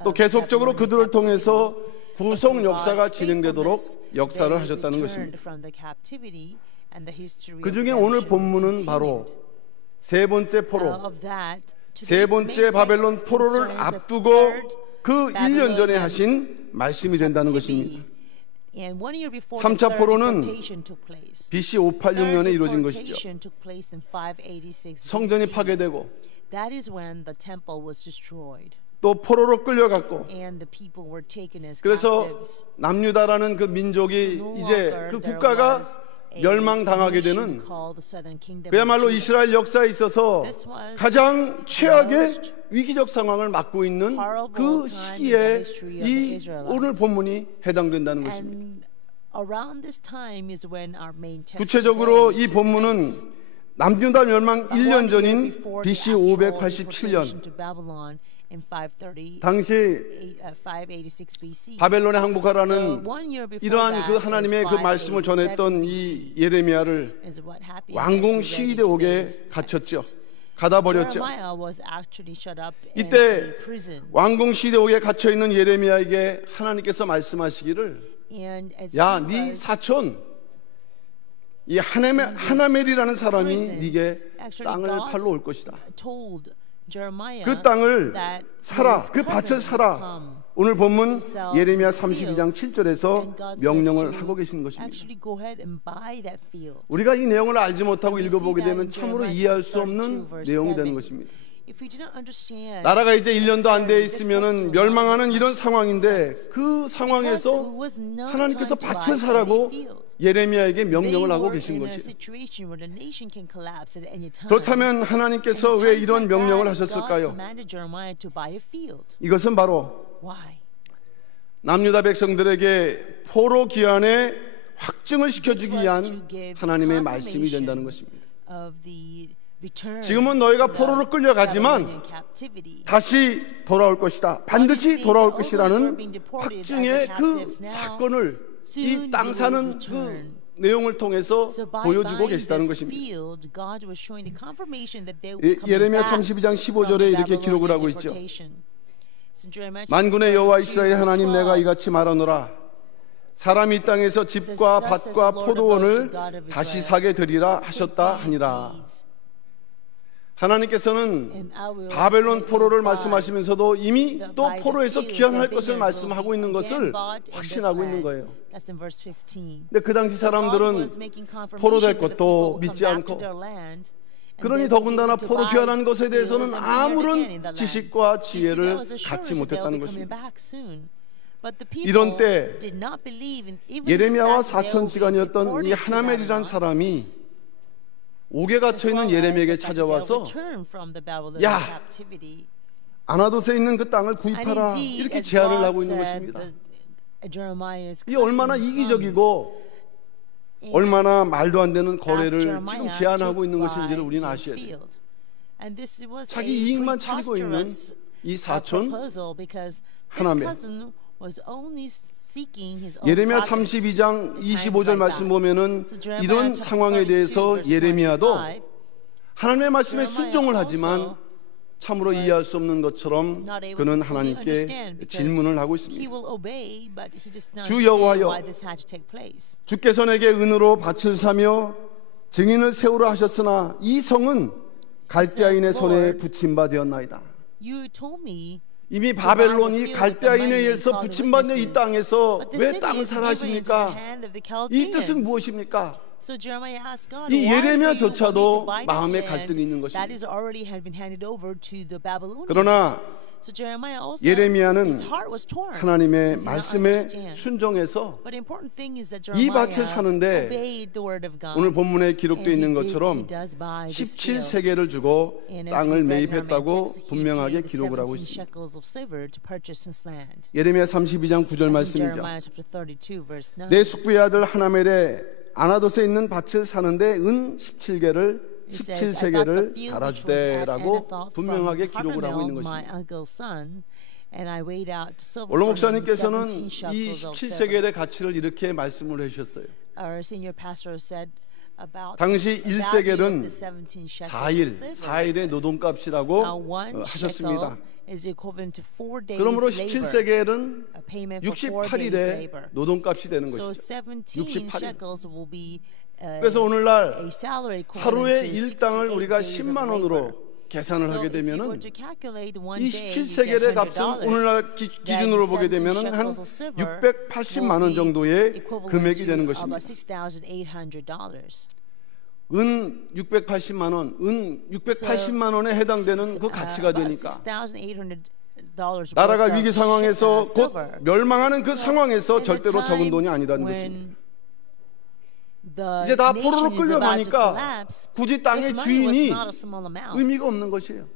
또 계속적으로 그들을 통해서 구속 역사가 진행되도록 역사를 하셨다는 것입니다. 그 중에 오늘 본문은 바로 세 번째 포로, 세 번째 바벨론 포로를 앞두고 그 1년 전에 하신 말씀이 된다는 것입니다. 3차 포로는 BC 586년에 이루어진 것이죠. 성전이 파괴되고 또 포로로 끌려갔고, 그래서 남유다라는 그 민족이 이제 그 국가가 멸망당하게 되는, 그야말로 이스라엘 역사에 있어서 가장 최악의 위기적 상황을 맞고 있는 그 시기에 이 오늘 본문이 해당된다는 것입니다. 구체적으로 이 본문은 남유다 멸망 1년 전인 BC 587년 당시 바벨론에 항복하라는 이러한 그 하나님의 그 말씀을 전했던 이 예레미야를 왕궁 시위대옥에 갇혔죠. 가다 버렸죠. 이때 왕궁 시위대옥에 갇혀 있는 예레미야에게 하나님께서 말씀하시기를, 야, 네 사촌 이 하나멜이라는 사람이 네게 땅을 팔러 올 것이다. 그 땅을 사라, 그 밭을 사라. 오늘 본문 예레미야 32장 7절에서 명령을 하고 계신 것입니다. 우리가 이 내용을 알지 못하고 읽어보게 되면 참으로 이해할 수 없는 내용이 되는 것입니다. 나라가 이제 1년도 안 돼 있으면은 멸망하는 이런 상황인데, 그 상황에서 하나님께서 밭을 사라고 예레미야에게 명령을 하고 계신 것이에요. 그렇다면 하나님께서 왜 이런 명령을 하셨을까요? 이것은 바로 남유다 백성들에게 포로 귀환의 확증을 시켜주기 위한 하나님의 말씀이 된다는 것입니다. 지금은 너희가 포로로 끌려가지만 다시 돌아올 것이다, 반드시 돌아올 것이라는 확증의 그 사건을 이 땅 사는 그 내용을 통해서 보여주고 계시다는 것입니다. 예레미야 32장 15절에 이렇게 기록을 하고 있죠. 만군의 여호와 이스라엘 하나님, 내가 이같이 말하노라. 사람이 이 땅에서 집과 밭과 포도원을 다시 사게 되리라 하셨다 하니라. 하나님께서는 바벨론 포로를 말씀하시면서도 이미 또 포로에서 귀환할 것을 말씀하고 있는 것을 확신하고 있는 거예요. 근데 그 당시 사람들은 포로될 것도 믿지 않고, 그러니 더군다나 포로 귀환한 것에 대해서는 아무런 지식과 지혜를 갖지 못했다는 것입니다. 이런 때 예레미야와 사천시간이었던 이 하나멜이라는 사람이 옥에 갇혀있는 예레미야에게 찾아와서, 야, 아나돗에 있는 그 땅을 구입하라, 이렇게 제안을 하고 있는 것입니다. 이 얼마나 이기적이고 얼마나 말도 안 되는 거래를 지금 제안하고 있는 것인지를 우리는 아셔야 돼요. 자기 이익만 찾고 있는 이 사촌 하나멜. 예레미야 32장 25절 말씀 보면은 이런 상황에 대해서 예레미야도 하나님의 말씀에 순종을 하지만 참으로 이해할 수 없는 것처럼 그는 하나님께 질문을 하고 있습니다. 주 여호와여, 주께서 내게 은으로 밭을 사며 증인을 세우라 하셨으나 이 성은 갈대아인의 손에 붙임바 되었나이다. 이미 바벨론이 갈대아인에 의해서 붙임받는 이 땅에서 왜 땅을 사라 하십니까? 이 뜻은 무엇입니까? 이 예레미야조차도 마음에 갈등이 있는 것입니다. 그러나 예레미야는 하나님의 말씀에 순종해서 이 밭을 사는데 오늘 본문에 기록되어 있는 것처럼 17세겔을 주고 땅을 매입했다고 분명하게 기록을 하고 있습니다. 예레미야 32장 9절 말씀이죠. 내 숙부의 아들 하나멜의 아나돗에 있는 밭을 사는데 은 17세겔을 달아주되라고 분명하게 기록을 하고 있는 것입니다. 원로 목사님께서는 이 17세겔의 가치를 이렇게 말씀을 해주셨어요. 당시 1세겔은 4일의 노동값이라고 하셨습니다. 그러므로 17세겔은 68일의 노동값이 되는 것이죠. 68일. 그래서 오늘날 하루의 일당을 우리가 10만 원으로 계산을 하게 되면은 이 17세겔의 값은 오늘날 기준으로 보게 되면은 한 680만 원 정도의 금액이 되는 것입니다. 은 680만 원, 은 680만 원에 해당되는 그 가치가 되니까 나라가 위기 상황에서 곧 멸망하는 그 상황에서 절대로 적은 돈이 아니라는 것입니다. 이제 다 포로로 끌려가니까 굳이 땅의 주인이 의미가 없는 것이에요.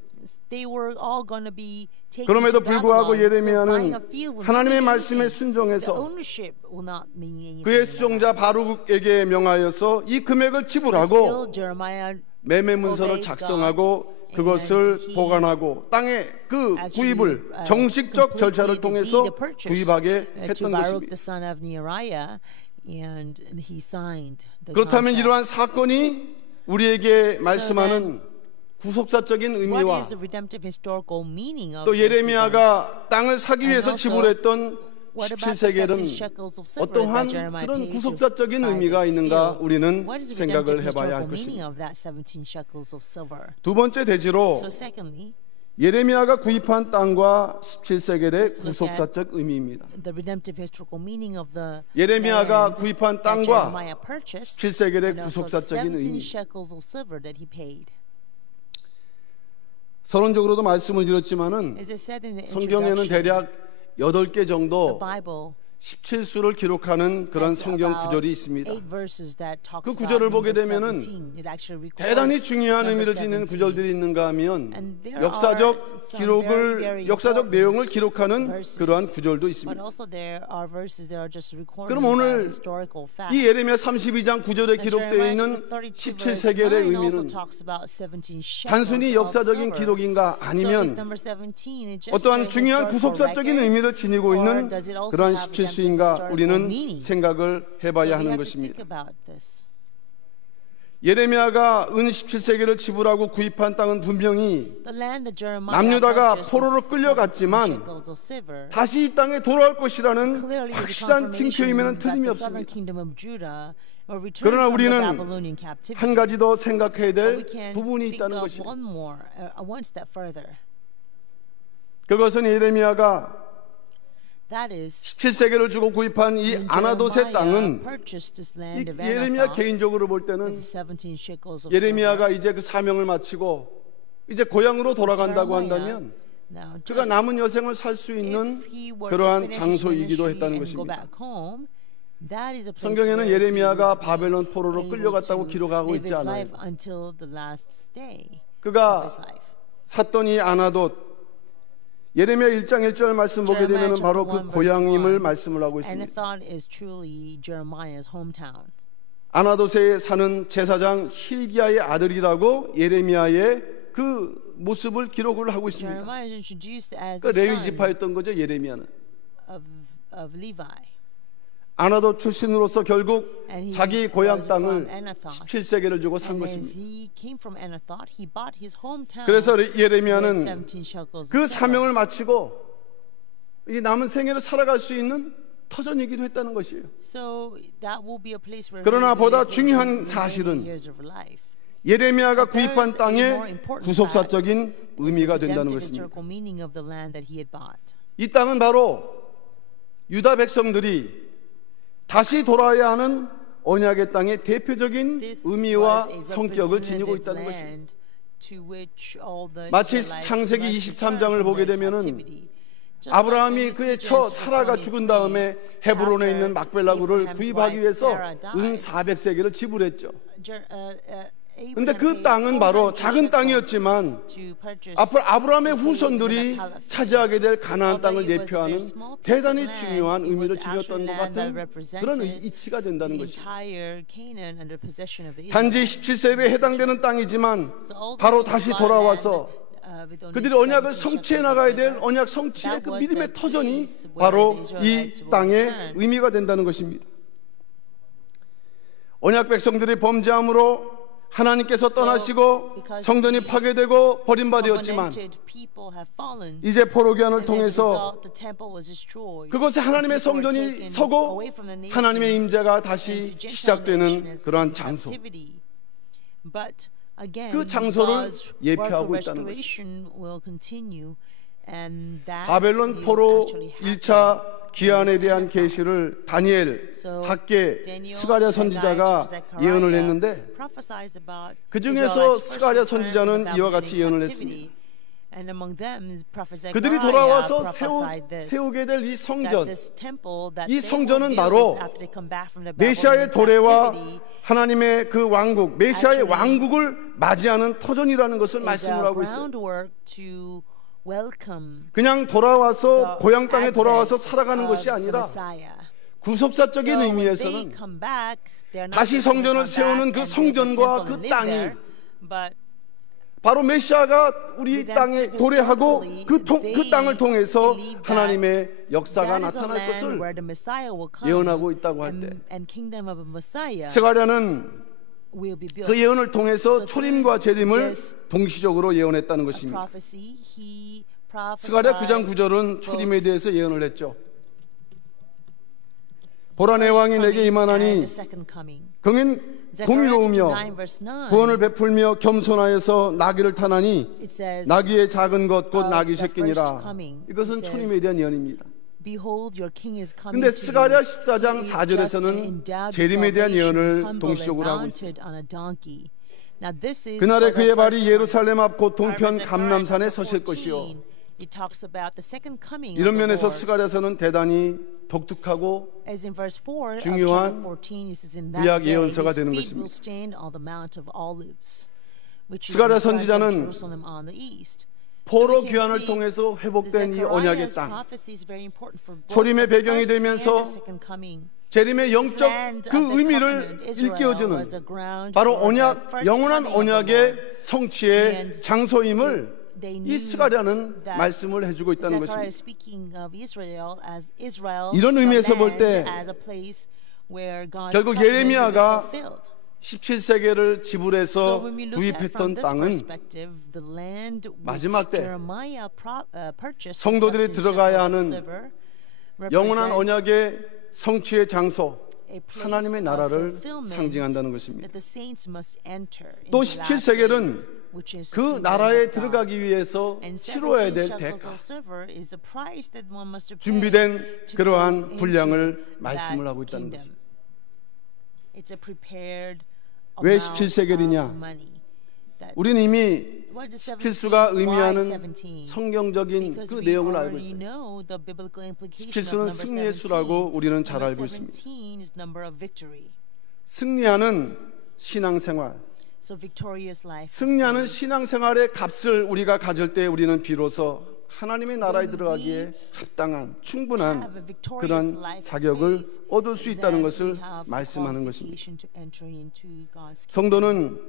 그럼에도 불구하고 예레미야는 하나님의 말씀에 순종해서 그의 수종자 바룩에게 명하여서 이 금액을 지불하고 매매 문서를 작성하고 그것을 보관하고 땅의 그 구입을 정식적 절차를 통해서 구입하게 했던 것입니다. 그렇다면 이러한 사건이 우리에게 말씀하는 구속사적인 의미와 또 예레미야가 땅을 사기 위해서 지불했던 17세겔은 어떠한 그런 구속사적인 의미가 있는가 우리는 생각을 해봐야 할 것입니다. 두 번째 대지로 예레미야가 구입한 땅과 17세겔의 구속사적 의미입니다. 예레미야가 구입한 땅과 17세겔의 구속사적인 의미. 서론적으로도 말씀을 드렸지만은 성경에는 대략 8개 정도 17수를 기록하는 그런 성경 구절이 있습니다. 그 구절을 보게 되면은 대단히 중요한 의미를 지니는 구절들이 있는가 하면 역사적 내용을 기록하는 그러한 구절도 있습니다. 그럼 오늘 이 예레미야 32장 9절에 기록되어 있는 17세겔의 의미는 단순히 역사적인 기록인가 아니면 어떠한 중요한 구속사적인 의미를 지니고 있는 그러한 17수인가 우리는 생각을 해봐야 하는 것입니다. 예레미야가 은 17세겔을 지불하고 구입한 땅은 분명히 남유다가 포로로 끌려갔지만 다시 이 땅에 돌아올 것이라는 확실한 징표임에는 틀림이 없습니다. 그러나 우리는 한 가지 더 생각해야 될 부분이 있다는 것입니다. 그것은 예레미야가 17세겔을 주고 구입한 이 아나돗의 땅은 이 예레미야 개인적으로 볼 때는 예레미야가 이제 그 사명을 마치고 이제 고향으로 돌아간다고 한다면 그가 남은 여생을 살 수 있는 그러한 장소이기도 했다는 것입니다. 성경에는 예레미야가 바벨론 포로로 끌려갔다고 기록하고 있지 않아요. 그가 샀던 이 아나돗 예레미야 1장 1절 말씀 보게 되면 바로 그 고향임을 말씀을 하고 있습니다. 아나돗에 사는 제사장 힐기야의 아들이라고 예레미야의 그 모습을 기록을 하고 있습니다. 그 레위 지파였던 거죠. 예레미야는 아나도 출신으로서 결국 자기 고향 땅을 17세겔을 주고 산 것입니다. 그래서 예레미야는 그 사명을 마치고 이 남은 생애를 살아갈 수 있는 터전이기도 했다는 것이에요. 그러나 보다 중요한 사실은 예레미야가 구입한 땅의 구속사적인 의미가 된다는 것입니다. 이 땅은 바로 유다 백성들이 다시 돌아야 하는 언약의 땅의 대표적인 의미와 성격을 지니고 있다는 것입니다. 마치 창세기 23장을 보게 되면은 아브라함이 그의 처 사라가 죽은 다음에 헤브론에 있는 막벨라구를 구입하기 위해서 은 400세겔을 지불했죠. 근데 그 땅은 바로 작은 땅이었지만 앞으로 아브라함의 후손들이 차지하게 될 가나안 땅을 예표하는 대단히 중요한 의미를 지녔던 것 같은 그런 이치가 된다는 것입니다. 단지 17세기에 해당되는 땅이지만 바로 다시 돌아와서 그들이 언약을 성취해 나가야 될 언약 성취의 그 믿음의 터전이 바로 이 땅의 의미가 된다는 것입니다. 언약 백성들이 범죄함으로 하나님께서 떠나시고 성전이 파괴되고 버림받았지만 이제 포로기한을 통해서 그곳에 하나님의 성전이 서고 하나님의 임재가 다시 시작되는 그러한 장소, 그 장소를 예표하고 있다는 것입니다. 바벨론 포로 1차 귀환에 대한 계시를 다니엘, 학개, 스가랴 선지자가 예언을 했는데 그 중에서 스가랴 선지자는 이와 같이 예언을 했습니다. 그들이 돌아와서 세우게 될 이 성전, 이 성전은 바로 메시아의 도래와 하나님의 그 왕국, 메시아의 왕국을 맞이하는 터전이라는 것을 말씀을 하고 있어요. 그냥 돌아와서 고향 땅에 돌아와서 살아가는 것이 아니라 구속사적인 의미에서는 다시 성전을 세우는 그 성전과 그 땅이 바로 메시아가 우리 땅에 도래하고 그 땅을 통해서 하나님의 역사가 나타날 것을 예언하고 있다고 할 때 스가랴는 그 예언을 통해서 초림과 재림을 동시적으로 예언했다는 것입니다. 스가랴 9장 9절은 초림에 대해서 예언을 했죠. 보라 내 왕이 내게 임하나니 그는 공의로우며 구원을 베풀며 겸손하여서 나귀를 타나니 나귀의 작은 것 곧 나귀 새끼니라. 이것은 초림에 대한 예언입니다. 근데 스가랴 14장 4절에서는 재림에 대한 예언을 동시적으로 하고 있습니다. 그날에 그의 발이 예루살렘 앞 곧 동편 감람산에 서실 것이요. 이런 면에서 스가랴서는 대단히 독특하고 중요한 구약 예언서가 되는 것입니다. 스가랴 선지자는 포로 귀환을 통해서 회복된 이 언약의 땅, 초림의 배경이 되면서 재림의 영적 그 의미를 일깨워주는 바로 언약, 영원한 언약의 성취의 장소임을 이 스가랴는 말씀을 해주고 있다는 것입니다. 이런 의미에서 볼 때 결국 예레미야가 17세계를 지불해서 구입했던 땅은 마지막 때 성도들이 들어가야 하는 영원한 언약의 성취의 장소, 하나님의 나라를 상징한다는 것입니다. 또 17세계는 그 나라에 들어가기 위해서 치러야 될 대가, 준비된 그러한 분량을 말씀을 하고 있다는 것입니다. 왜 17세겔이냐? 우리는 이미 17수가 의미하는 성경적인 그 내용을 알고 있어요. 17수는 승리의 수라고 우리는 잘 알고 있습니다. 승리하는 신앙생활, 승리하는 신앙생활의 값을 우리가 가질 때 우리는 비로소 하나님의 나라에 들어가기에 합당한 충분한 그런 자격을 얻을 수 있다는 것을 말씀하는 것입니다. 성도는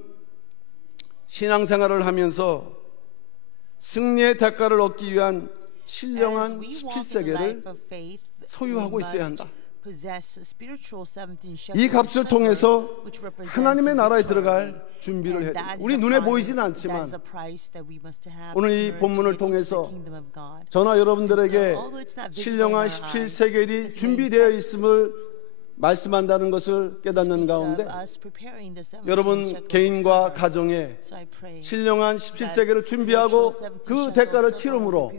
신앙생활을 하면서 승리의 대가를 얻기 위한 신령한 17세계를 소유하고 있어야 한다. 이 값을 통해서 하나님의 나라에 들어갈 준비를 해야 됩니다. 우리 눈에 보이지는 않지만 오늘 이 본문을 통해서 저나 여러분들에게 신령한 17세겔이 준비되어 있음을 말씀한다는 것을 깨닫는 가운데 여러분 개인과 가정에 신령한 17세기를 준비하고 그 대가를 치름으로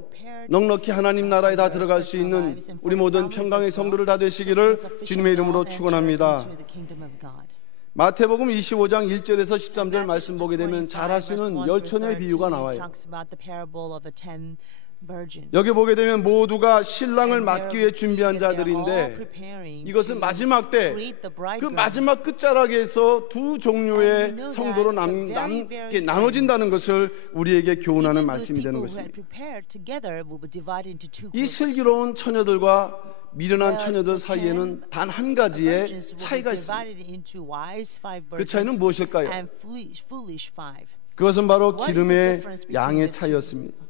넉넉히 하나님 나라에 다 들어갈 수 있는 우리 모든 평강의 성도를 다 되시기를 주님의 이름으로 축원합니다. 마태복음 25장 1절에서 13절 말씀 보게 되면 잘 아시는 열처녀의 비유가 나와요. 여기 보게 되면 모두가 신랑을 맞기 위해 준비한 자들인데 이것은 마지막 때 그 마지막 끝자락에서 두 종류의 성도로 나눠진다는 것을 우리에게 교훈하는 말씀이 되는 것입니다. 이 슬기로운 처녀들과 미련한 처녀들 사이에는 단 한 가지의 차이가 있습니다. 그 차이는 무엇일까요? 그것은 바로 기름의 양의 차이였습니다.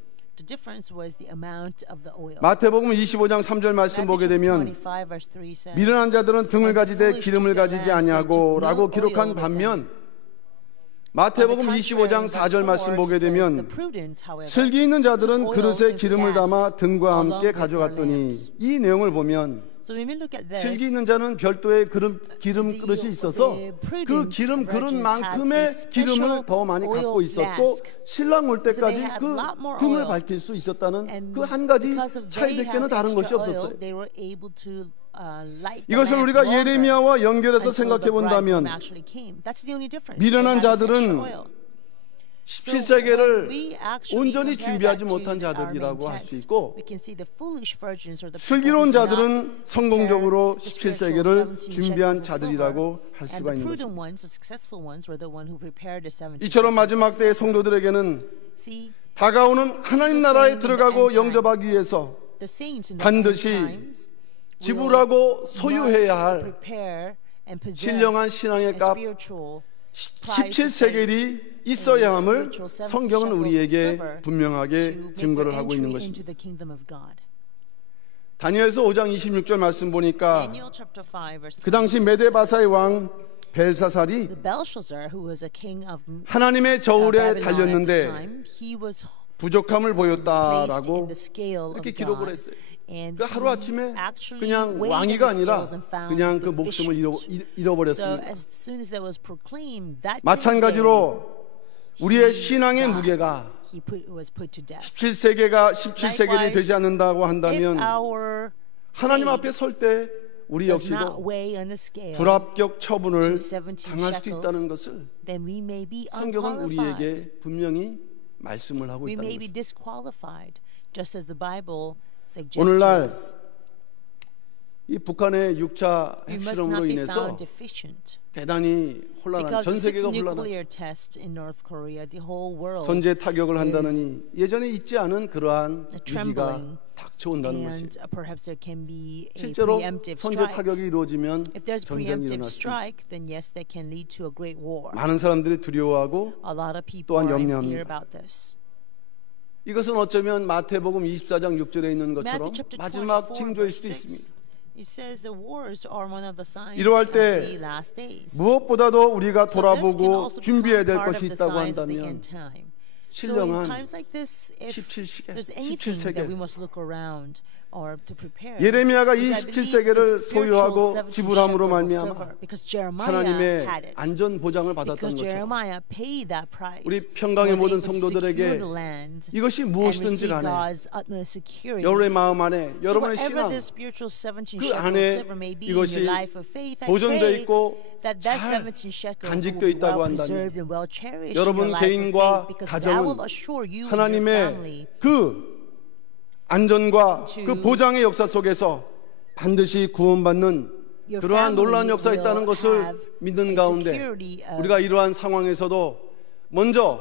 마태복음 25장 3절 말씀 보게 되면 미련한 자들은 등을 가지되 기름을 가지지 아니하고 라고 기록한 반면 마태복음 25장 4절 말씀 보게 되면 슬기 있는 자들은 그릇에 기름을 담아 등과 함께 가져갔더니 이 내용을 보면 슬기 있는 자는 별도의 기름 그릇이 있어서 그 기름 그릇만큼의 기름을 더 많이 갖고 있었고 신랑 올 때까지 그 등을 밝힐 수 있었다는 그 한 가지 차이밖에는 다른 것이 없었어요. 이것을 우리가 예레미야와 연결해서 생각해 본다면 미련한 자들은 17세기를 온전히 준비하지 못한 자들이라고 할 수 있고 슬기로운 자들은 성공적으로 17세기를 준비한 자들이라고 할 수가 있는 것입니다. 이처럼 마지막 때의 성도들에게는 다가오는 하나님 나라에 들어가고 영접하기 위해서 반드시 지불하고 소유해야 할 신령한 신앙의 값 17세겔이 있어야 함을 성경은 우리에게 분명하게 증거를 하고 있는 것입니다. 다니엘서 5장 26절 말씀 보니까 그 당시 메데바사의 왕 벨사살이 하나님의 저울에 달렸는데 부족함을 보였다라고 이렇게 기록을 했어요. 그 하루아침에 그냥 왕위가 아니라 그냥 그 목숨을 잃어버렸습니다. 마찬가지로 우리의 신앙의 무게가 17세기가 되지 않는다고 한다면 하나님 앞에 설 때 우리 역시도 불합격 처분을 당할 수도 있다는 것을 성경은 우리에게 분명히 말씀을 하고 있다는 것입니다. 오늘날 이 북한의 6차 핵실험으로 인해서 대단히 혼란한, 전 세계가 혼란한 선제 타격을 한다느니 예전에 있지 않은 그러한 위기가 닥쳐온다는 것입니다. 실제로 선제 타격이 이루어지면 전쟁이 일어날 수 있습니다. 많은 사람들이 두려워하고 또한 염려합니다. 이것은 어쩌면 마태복음 24장 6절에 있는 것처럼 마지막 징조일 수도 있습니다. 이러할 때 무엇보다도 우리가 돌아보고 준비해야 될 것이 있다고 한다면 신령한 17세기 예레미야가 이 17세기를 소유하고 지불함으로 말미암아 하나님의 안전 보장을 받았던 것처럼 우리 평강의 모든 성도들에게 이것이 무엇이든지 간에 여러분의 마음 안에 여러분의 신앙 그 안에 이것이 보존되어 있고 잘 간직되어 있다고 한다면 여러분 개인과 가정은 하나님의 그 안전과 그 보장의 역사 속에서 반드시 구원받는 그러한 놀라운 역사가 있다는 것을 믿는 가운데 우리가 이러한 상황에서도 먼저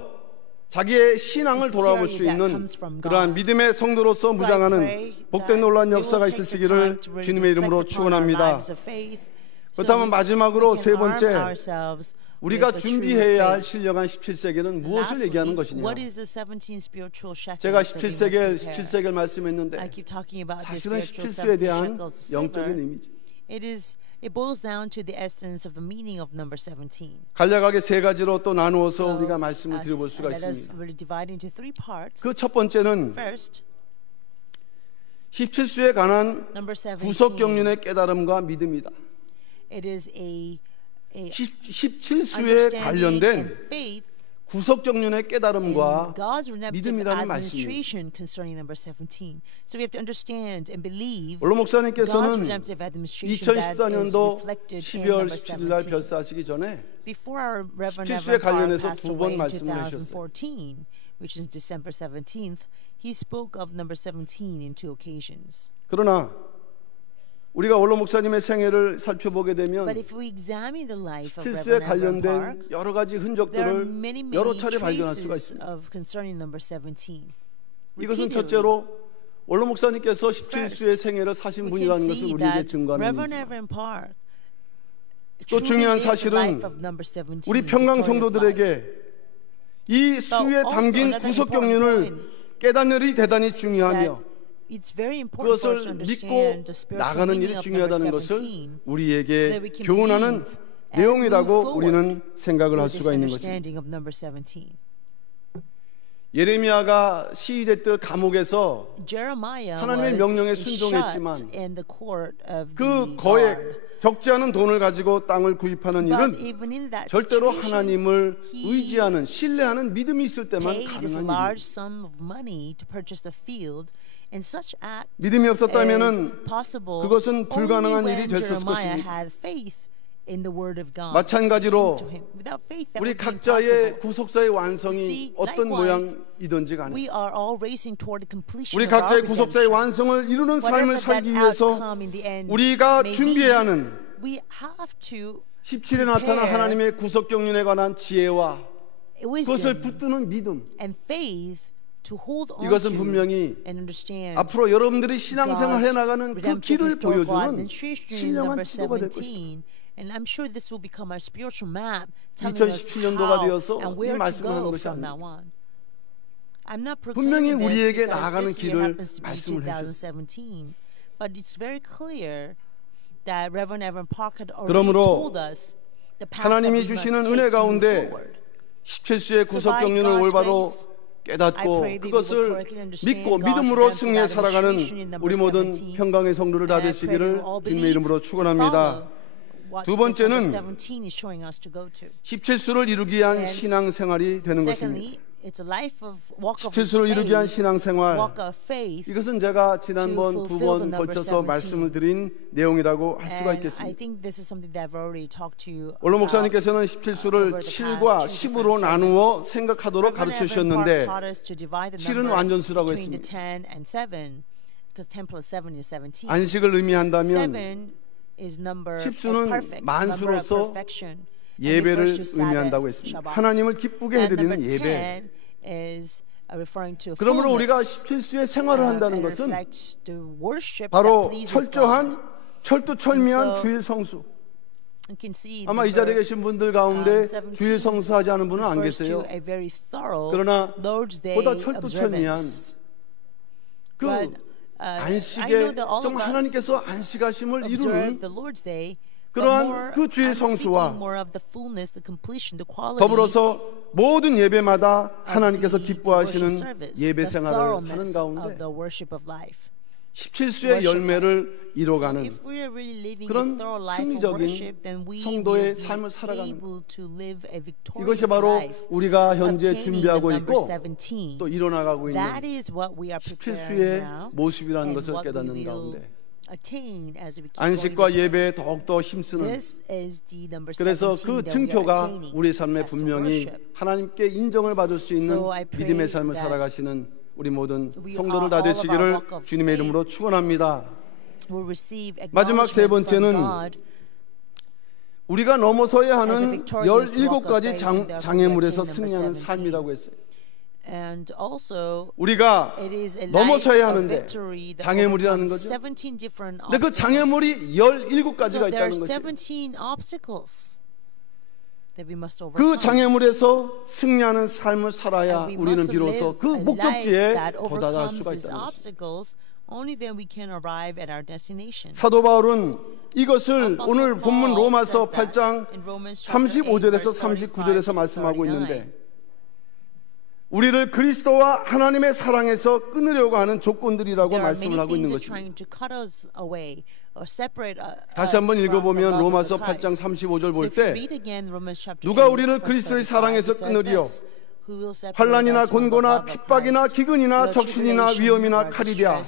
자기의 신앙을 돌아볼 수 있는 그러한 믿음의 성도로서 무장하는 복된 놀라운 역사가 있으시기를 주님의 이름으로 축원합니다. 그렇다면 마지막으로 세 번째, 우리가 준비해야 할 신령한 17세기는 무엇을 얘기하는 것이냐? 제가 17세기 말씀했는데 사실은 17수에 대한 영적인 의미죠. It boils down to the essence of the meaning of number 17. 간략하게 세 가지로 또 나누어서 우리가 말씀을 드려볼 수가 Let us 있습니다. really divide into three parts. 그 첫 번째는 First, 17수에 관한 number 17. 구속 경륜의 깨달음과 믿음이다. It is a 17수에 understanding 관련된 and faith 구속 경륜의 깨달음과 in God's redemptive 믿음이라는 말씀입니다. administration concerning number 17. So we have to understand and believe 원로 God's 목사님께서는 redemptive administration that is 2014년도 reflected in 12월 number 17일 날 17. 별사하시기 전에 Before our Reverend 17수에 Evan Parr 관련해서 passed 두 away 번 in 말씀을 하셨어요. 2014, which is December 17th, he spoke of number 17 in two occasions. 그러나 우리가 원로 목사님의 생애를 살펴보게 되면 But if we examine the life of 17수에 Reverend Evan Parr, 관련된 여러 가지 there are 흔적들을 many 여러 차례 발견할 수가 traces 있습니다. of concerning number 17. 이것은 Repeatedly, 첫째로 원로 목사님께서 17수의 First, 생애를 사신 we can 분이라는 것을 see 우리에게 that 증거하는 Reverend 것입니다. Evan Parr 또 truly 중요한 lived the 사실은 life of number 17, 우리 평강 victorious life. 성도들에게 이 수에 also 담긴 another 구속 important 경륜을 point 깨닫는 일이 대단히 중요하며 It's very important for us to 그것을 믿고 understand the spiritual 나가는 meaning 일이 of 중요하다는 number 것을 17 우리에게 that we can 교훈하는 believe and 내용이라고 move forward 우리는 생각을 할 through this 수가 있는 것입니다. understanding of number 17. 예레미야가 시위됐던 감옥에서 Jeremiah 하나님의 was 명령에 shut 순종했지만 in the court of 그 the 거액 guard. 적지 않은 돈을 가지고 땅을 구입하는 But 일은 even in that 절대로 situation, 하나님을 he 의지하는 신뢰하는 믿음이 있을 때만 paid this 가능한 large 일입니다. sum of money to purchase the field, and such act 믿음이 is 없었다면은 possible 그것은 only 불가능한 when 일이 됐을 Jeremiah 것입니다. had faith in the word of God. 마찬가지로 to him. Without faith, that 우리 would be 각자의 impossible. 구속사의 완성이 See, 어떤 likewise, 모양이든지 간에 We are all racing toward the completion 우리 of our 각자의 구속사의 redemption. 완성을 이루는 삶을 Whatever that 살기 위해서 outcome in the end 우리가 may 준비해야 be, 하는 we have to 17에 나타난 하나님의 구속 경륜에 관한 지혜와 그것을 wisdom 붙드는 믿음, and faith to hold on 이것은 to 분명히 and understand 앞으로 여러분들이 신앙생활 해나가는 그 redemptive 길을 historical 보여주는 administration 신령한 number 지도가 될 것이다. 17. And I'm sure this will become our spiritual map telling us 2017년도가 how 되어서 and 이 where to 말씀을 하는 go 것이 from 아닙니다. now on. I'm not 분명히 proclaiming this 우리에게 because 나아가는 this year 길을 happens to be 말씀을 해주셨어요. 2017, but it's very clear that Reverend Evan Park had already 그러므로 told us the path that 하나님이 we must 주시는 take 은혜 to move 가운데 forward. 17수의 So 구속 by 경륜을 God's 올바로 grace, I 깨닫고 pray that we will 그것을 correctly understand 믿고 God's 믿음으로 redemptive 승리해 살아가는 administration in number 우리 모든 17. 평강의 성도를 다 And I pray that 되시기를 we all 주님의 believe 이름으로 and 축원합니다. follow what 두 this 번째는 number 17 is showing us to go to. 17수를 이루기 위한 And 신앙생활이 되는 것입니다. Secondly, it's a life of walk of 17수를 이루기 위한 faith, 신앙생활, walk of faith. 이것은 제가 지난번 to 두 fulfill 번 the number 걸쳐서 17. 말씀을 드린 내용이라고 할 수가 And I 있겠습니다. think this is something that I've already talked to you 원로 about. 목사님께서는 17수를 7과 10으로 나누어 생각하도록 가르쳐 주셨는데 7은 완전수라고 between the 했습니다. 10 and 7, because 10 plus 7 is 17. 안식을 의미한다면 7 is number of 10수는 perfect, number of 만수로서 perfection. 예배를 And refers to Sabbath, 의미한다고 했습니다. Shabbat. 하나님을 기쁘게 And 해드리는 number 예배. 10 is referring to 그러므로 우리가 fullness. 17수의 생활을 한다는 And 것은 reflects the worship 바로 that pleases 철저한 God. 철두철미한 And so 주일 성수. You can see 아마 이 자리에 계신 분들 가운데 17 주일 성수하지 않은 분은 안 refers to 계세요. a very thorough 그러나 Lord's Day 보다 철두철미한 observance. 그 But, I know 안식에 that all 좀 of us 하나님께서 안식하심을 observe 이루는 the Lord's Day, 그러한 but more, 그 주일 I'm speaking 성수와 more of the fullness, the completion, the quality 더불어서 모든 예배마다 of 하나님께서 the 기뻐하시는 worship service, 예배 the 생활을 하는 thoroughness 가운데 of the worship of life. 17수의 열매를 So 이뤄가는 if we are really living 그런 a thorough life of 승리적인 worship, then we 성도의 will 삶을 be 살아가는 able to live a victorious 이것이 바로 life, 우리가 현재 obtaining 준비하고 the 있고 number 17. 또 일어나가고 That 있는 is what we are preparing 17수의 now, 모습이라는 and 것을 what we 깨닫는 will 가운데 attain as we keep 안식과 going this way. 예배에 더욱더 힘쓰는 This is the number 그래서 17 그 that we are 증표가 attaining 우리 삶에 as 분명히 worship. 하나님께 인정을 받을 수 있는 So I pray 믿음의 삶을 that 살아가시는 우리 모든 we 성도들 are 다 all of our 되시기를 walk of 주님의 faith 이름으로 축원합니다. will receive 마지막 세 acknowledgement from 번째는 God 우리가 넘어서야 하는 as a victorious walk of 17가지 faith, and therefore 장애물에서 we attain 승리하는 number 17. 삶이라고 했어요. And also 우리가 it is a life 넘어서야 of 하는데 victory that 장애물이라는 overcomes 거죠. 17 different 근데 그 obstacles. 장애물이 So 17가지가 there are 있다는 거죠. 17 obstacles that we must 그 overcome. 장애물에서 승리하는 삶을 살아야 And we 우리는 must 비로소 live 그 a life 목적지에 that 도달할 overcomes 수가 these 있다는 거죠. obstacles. Only then we can arrive at our destination. 사도 바울은 이것을 오늘 본문 로마서 8장 35절에서 39절에서 말씀하고 있는데, 우리를 그리스도와 하나님의 사랑에서 끊으려고 하는 조건들이라고 말씀을 하고 있는 것입니다. 다시 한번 읽어보면 로마서 8장 35절 볼 때, 누가 우리를 그리스도의 사랑에서 끊으리요? 환난이나 곤고나 핍박이나 기근이나 적신이나 위험이나 칼이랴.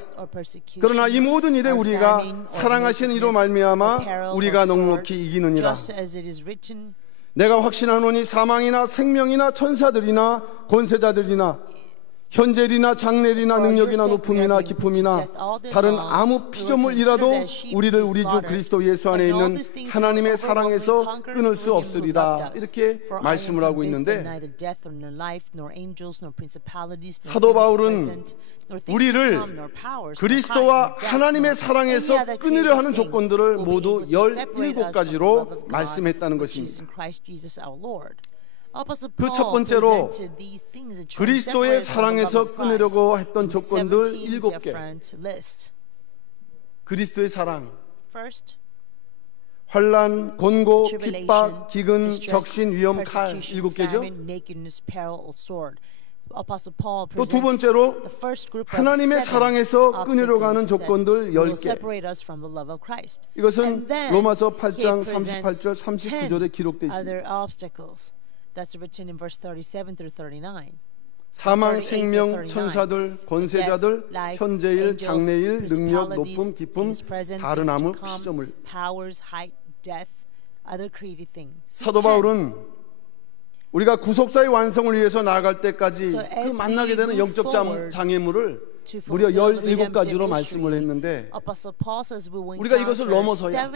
그러나 이 모든 일에 우리가 사랑하시는 이로 말미암아 우리가 넉넉히 이기느니라. 내가 확신하노니 사망이나 생명이나 천사들이나 권세자들이나 현재일이나 장래일이나 능력이나 높음이나 깊음이나 다른 아무 피조물이라도 우리를 우리 주 그리스도 예수 안에 있는 하나님의 사랑에서 끊을 수 없으리라. 이렇게 말씀을 하고 있는데, 사도 바울은 우리를 그리스도와 하나님의 사랑에서 끊으려 하는 조건들을 모두 17가지로 말씀했다는 것입니다. 그 첫 번째로 그리스도의 사랑에서 끊으려고 했던 조건들 7개. 그리스도의 사랑, 환난, 곤고, 핍박, 기근, 적신, 위험, 칼 7개죠. 또 두 번째로 하나님의 사랑에서 끊으려고 하는 조건들 10개. 이것은 로마서 8장 38절 39절에 기록되어 있습니다. That's written in verse 37 through 39. 사망, 생명, 천사들, 권세자들, 현재일, 장래일, 능력, 높음, 깊음, 다른 아무 피조물. 사도 바울은 우리가 구속사의 완성을 위해서 나아갈 때까지 그 만나게 되는 영적 장애물을 무려 17가지로 말씀을 했는데, 우리가 이것을 넘어서야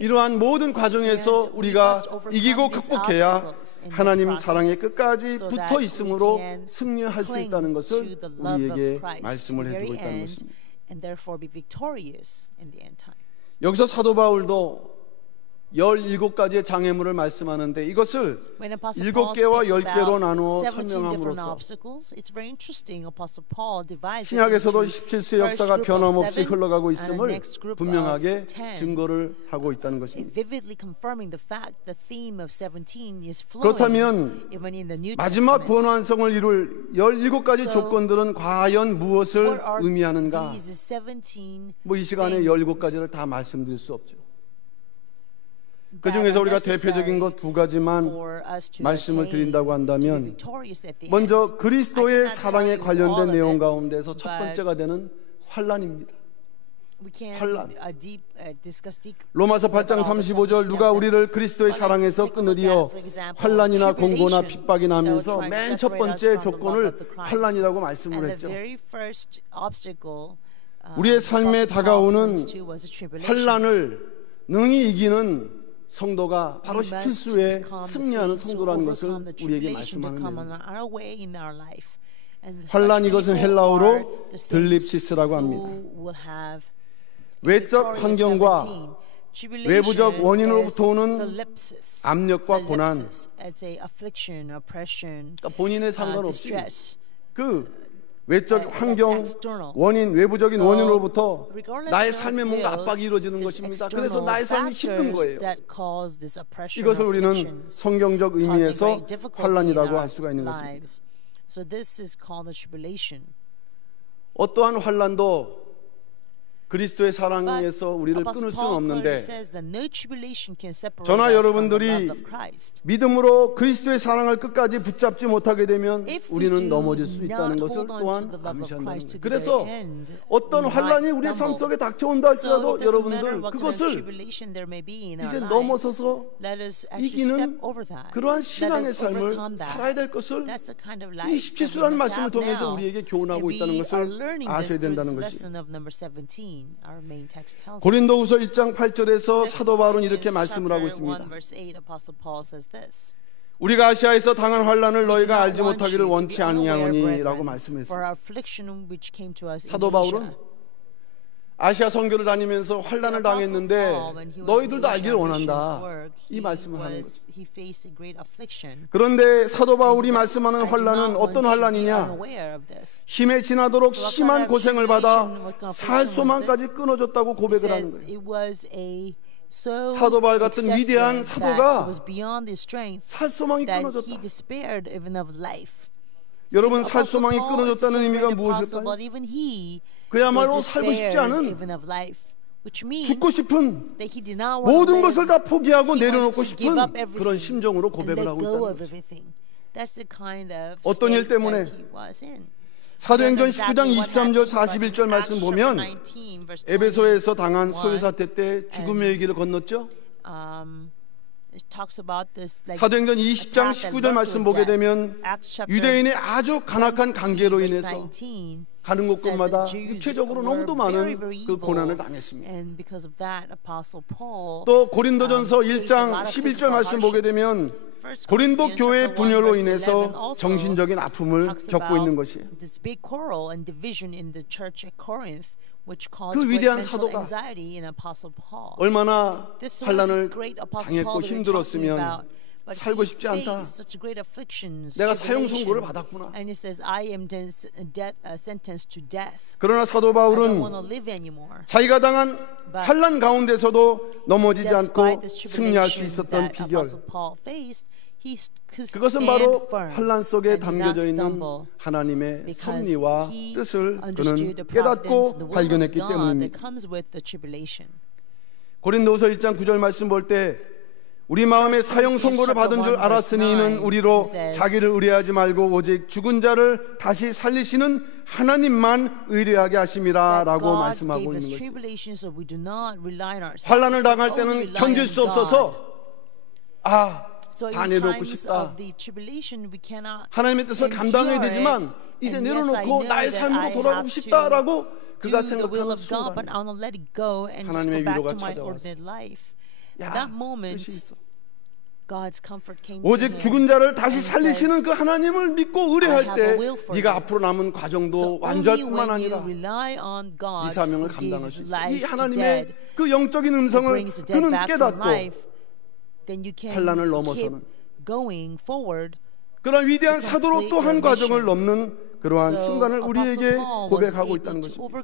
이러한 모든 과정에서 우리가 이기고 극복해야 하나님 사랑에 끝까지 붙어 있음으로 승리할 수 있다는 것을 우리에게 말씀을 해주고 있다는 것입니다. 여기서 사도 바울도 17가지의 장애물을 말씀하는데, 이것을 7개와 10개로 나누어 설명함으로써 신약에서도 17세 역사가 변함없이 흘러가고 있음을 분명하게 증거를 하고 있다는 것입니다. 그렇다면 마지막 구원 완성을 이룰 17가지 조건들은 과연 무엇을 의미하는가? 이 시간에 17가지를 다 말씀드릴 수 없죠. 그 중에서 우리가 대표적인 것 2가지만 말씀을 드린다고 한다면, 먼저 그리스도의 사랑에 관련된 내용 가운데서 첫 번째가 되는 환난입니다. 환난. 로마서 8장 35절, 누가 우리를 그리스도의 사랑에서 끊으리요? 환난이나 곤고나 핍박이나 하면서 맨 첫 번째 조건을 환난이라고 말씀을 했죠. 우리의 삶에 다가오는 환난을 능히 이기는 성도가 바로 17수에 승리하는 성도라는 것을 우리에게 말씀하는 겁니다. 환난, 이것은 헬라어로 들립시스라고 합니다. 외적 환경과 외부적 원인으로부터 오는 압력과 고난, 그러니까 본인에 상관없이 그 외적 환경, 원인, 외부적인 원인으로부터 나의 삶에 뭔가 압박이 이루어지는 것입니다. 그래서 나의 삶이 힘든 거예요. 이것을 우리는 성경적 의미에서 환난이라고 할 수가 있는 것입니다. 어떠한 환난도 그리스도의 사랑에서 우리를 끊을 수는 없는데, 저나 여러분들이 믿음으로 그리스도의 사랑을 끝까지 붙잡지 못하게 되면 우리는 넘어질 수 있다는 것을 또한 암시한다는 거예요. 그래서 어떤 환난이 우리의 삶 속에 닥쳐온다 할지라도 여러분들 그것을 이제 넘어서서 이기는 그러한 신앙의 삶을 살아야 될 것을 이 17수라는 말씀을 통해서 우리에게 교훈하고 있다는 것을 아셔야 된다는 것입니다. 고린도후서 1장 8절에서 사도 바울은 이렇게 말씀을 하고 있습니다. 우리가 아시아에서 당한 환난을 너희가 알지 못하기를 원치 아니하노니라고 말씀했습니다. 사도 바울은 아시아 선교를 다니면서 환난을 당했는데 너희들도 알기를 원한다, 이 말씀을 하는 거죠. 그런데 사도 바울이 말씀하는 환난은 어떤 환난이냐? 힘에 지나도록 심한 고생을 받아 살 소망까지 끊어졌다고 고백을 하는 거예요. 사도 바울 같은 위대한 사도가 살 소망이 끊어졌다. 여러분, 살 소망이 끊어졌다는 의미가 무엇일까요? 그야말로 살고 싶지 않은, 죽고 싶은, 모든 것을 다 포기하고 내려놓고 싶은 그런 심정으로 고백을 하고 있다는 거죠. 어떤 일 때문에? 사도행전 19장 23절 41절 말씀 보면 에베소에서 당한 소유사태 때 죽음의 위기를 건넜죠. 사도행전 20장 19절 말씀 보게 되면 유대인의 아주 간악한 관계로 인해서 가는 곳곳마다 육체적으로 너무도 많은 그 고난을 당했습니다. 또 고린도전서 1장 11절 말씀 보게 되면 고린도 교회의 분열로 인해서 정신적인 아픔을 겪고 있는 것이에요. 그 위대한 사도가 얼마나 환난을 당했고 힘들었으면 살고 싶지 않다, 내가 사형 선고를 받았구나. 그러나 사도 바울은 자기가 당한 환난 가운데서도 넘어지지 않고 승리할 수 있었던 비결, 그것은 바로 환난 속에 담겨져 있는 하나님의 섭리와 뜻을 그는 깨닫고 발견했기 때문입니다. 고린도후서 1장 9절 말씀 볼 때 우리 마음에 사형 선고를 받은 줄 알았으니 이는 우리로 자기를 의뢰하지 말고 오직 죽은 자를 다시 살리시는 하나님만 의뢰하게 하심이라 라고 말씀하고 있는 것입니다. 환난을 당할 때는 견딜 수 없어서 다 내려놓고 싶다, 하나님의 뜻을 감당해야 되지만 이제 내려놓고 나의 삶으로 돌아가고 싶다라고 그가 생각하는 순간 하나님의 위로가 찾아왔어요. 뜻이 있어. 오직 죽은 자를 다시 살리시는 그 하나님을 믿고 의뢰할 때 네가 앞으로 남은 과정도 완주할 뿐만 아니라 네 사명을 감당할 수 있어. 이 하나님의 그 영적인 음성을 그는 깨닫고 환난을 넘어서는 그런 위대한 사도로 또 한 과정을 넘는 그러한 순간을 우리에게 고백하고 있다는 것입니다.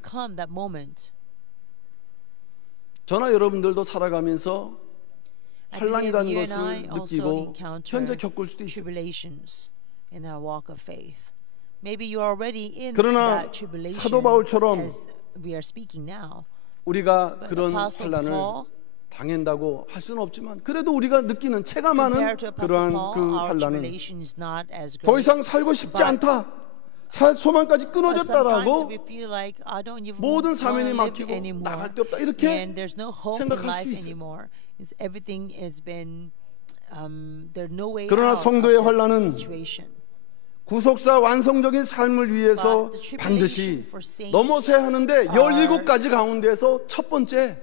저나 여러분들도 살아가면서 환난이라는 것을 느끼고 현재 겪을 수도 있어요. 그러나 사도 바울처럼 우리가 그런 환난을 당한다고 할 수는 없지만 그래도 우리가 느끼는 체감하는 그러한 그 환난은 더 이상 살고 싶지 않다, 살 소망까지 끊어졌다라고 모든 사명이 막히고 나갈 데 없다 이렇게 생각할 수 있어요. 그러나 성도의 환난은 구속사 완성적인 삶을 위해서 반드시 넘어서야 하는데 17가지 가운데서 첫 번째,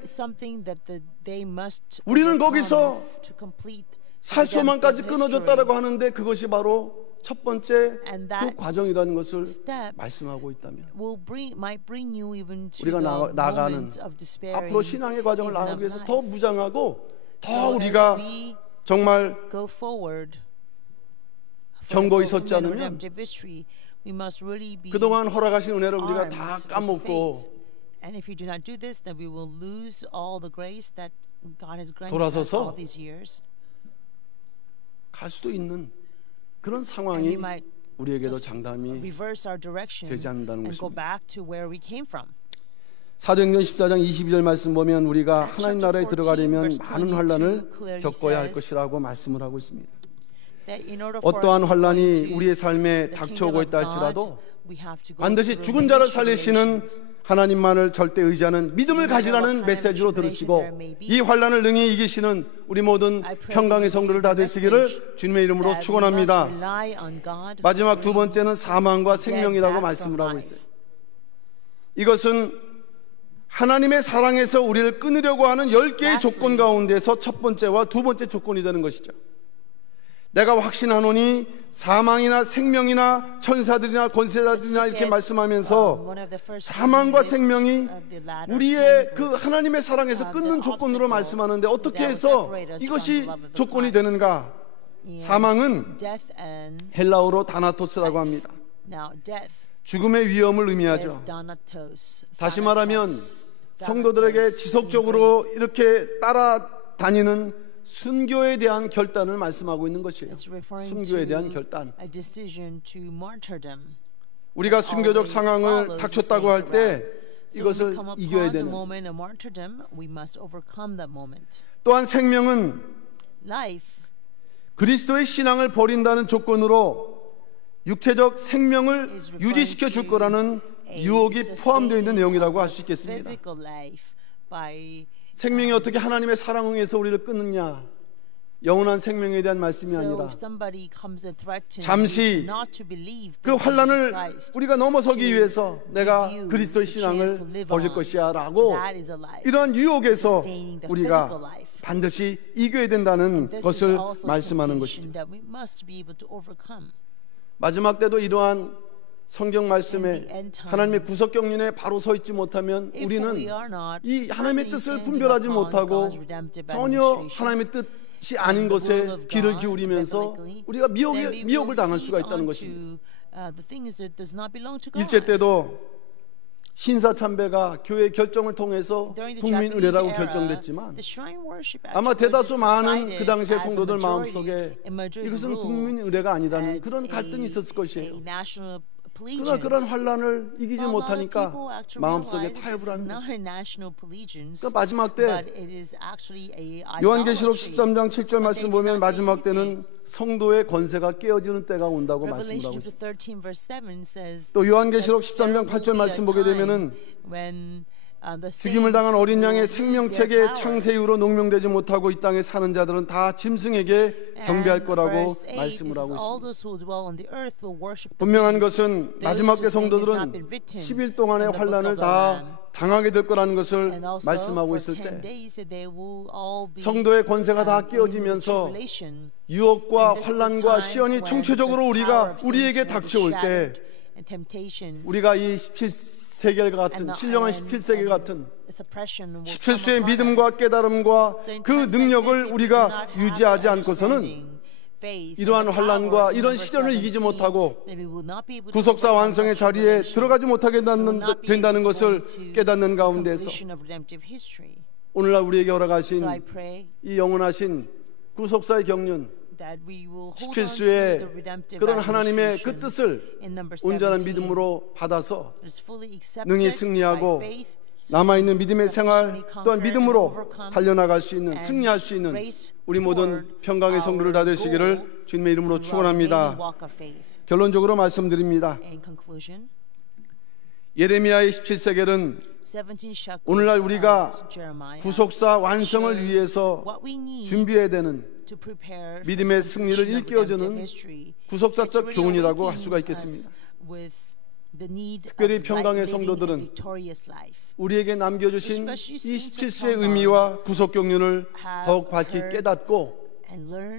우리는 거기서 살 소망까지 끊어졌다라고 하는데 그것이 바로 첫 번째 그 과정이라는 것을 말씀하고 있다면 우리가 나아가는 앞으로 신앙의 과정을 나가기 위해서 더 무장하고 더 우리가 정말 견고히 섰지 않으면 그동안 허락하신 은혜를 우리가 다 까먹고 돌아서서 갈 수도 있는 그런 상황이 우리에게도 장담이 되지 않는다는 것입니다. 사도행전 14장 22절 말씀 보면 우리가 하나님 나라에 들어가려면 많은 환난을 겪어야 할 것이라고 말씀을 하고 있습니다. 어떠한 환난이 우리의 삶에 닥쳐오고 있다 할지라도 반드시 죽은 자를 살리시는 하나님만을 절대 의지하는 믿음을 가지라는 메시지로 들으시고 이 환난을 능히 이기시는 우리 모든 평강의 성도들 다 되시기를 주님의 이름으로 축원합니다. 마지막 두 번째는 사망과 생명이라고 말씀을 하고 있어요. 이것은 하나님의 사랑에서 우리를 끊으려고 하는 10개의 조건 가운데서 첫 번째와 두 번째 조건이 되는 것이죠. 내가 확신하노니 사망이나 생명이나 천사들이나 권세자들이나 이렇게 말씀하면서 사망과 생명이 우리의 그 하나님의 사랑에서 끊는 조건으로 말씀하는데 어떻게 해서 이것이 조건이 되는가? 사망은 헬라어로 다나토스라고 합니다. 죽음의 위험을 의미하죠. 다시 말하면 성도들에게 지속적으로 이렇게 따라다니는 순교에 대한 결단을 말씀하고 있는 것이에요. 순교에 대한 결단. 우리가 순교적 상황을 닥쳤다고 할 때 이것을 이겨야 되는. 또한 생명은 그리스도의 신앙을 버린다는 조건으로 육체적 생명을 유지시켜 줄 거라는 유혹이 포함되어 있는 내용이라고 할 수 있겠습니다. 생명이 어떻게 하나님의 사랑 응해서 우리를 끊느냐? 영원한 생명에 대한 말씀이 아니라 잠시 그 환난을 우리가 넘어서기 위해서 내가 그리스도의 신앙을 버릴 것이야 라고 이러한 유혹에서 우리가 반드시 이겨야 된다는 것을 말씀하는 것이죠. 마지막 때도 이러한 성경 말씀에 하나님의 구속경륜에 바로 서 있지 못하면 우리는 이 하나님의 뜻을 분별하지 못하고 전혀 하나님의 뜻이 아닌 것에 귀를 기울이면서 우리가 미혹을 당할 수가 있다는 것입니다. 일제 때도 신사참배가 교회 결정을 통해서 국민의례라고 결정됐지만 아마 대다수 많은 그 당시의 성도들 마음속에 이것은 국민의례가 아니라는 그런 갈등이 있었을 것이에요. 그러나 그런 환란을 이기지 못하니까 마음속에 타협을 하는 거죠. 그러니까 마지막 때 요한계시록 13장 7절 말씀 보면 마지막 때는 성도의 권세가 깨어지는 때가 온다고 말씀하고 있습니다. 또 요한계시록 13장 8절 말씀 보게 되면은 죽임을 당한 어린 양의 생명책의 창세 이후로 농명되지 못하고 이 땅에 사는 자들은 다 짐승에게 경배할 거라고 말씀을 하고 있습니다. 분명한 것은 마지막 때 성도들은 10일 동안의 환란을 다 당하게 될 거라는 것을 말씀하고 있을 때 성도의 권세가 다 깨어지면서 유혹과 환란과 시련이 총체적으로 우리에게 닥쳐올 때 우리가 이 17세기 같은 신령한 17세기 같은 17수의 믿음과 깨달음과 그 능력을 우리가 유지하지 않고서는 이러한 환난과 이런 시련을 이기지 못하고 구속사 완성의 자리에 들어가지 못하게 된다는 것을 깨닫는 가운데서 오늘날 우리에게 허락하신 이 영원하신 구속사의 경륜 17수의 그런 하나님의 그 뜻을 온전한 믿음으로 받아서 능히 승리하고 남아있는 믿음의 생활 또한 믿음으로 달려나갈 수 있는 승리할 수 있는 우리 모든 평강의 성도를 다 되시기를 주님의 이름으로 축원합니다. 결론적으로 말씀드립니다. 예레미야의 17세겔은 오늘날 우리가 구속사 완성을 위해서 준비해야 되는 믿음의 승리를 일깨워주는 구속사적 교훈이라고 할 수가 있겠습니다. 특별히 평강의 성도들은 우리에게 남겨주신 이 17수의 의미와 구속경륜을 더욱 밝히 깨닫고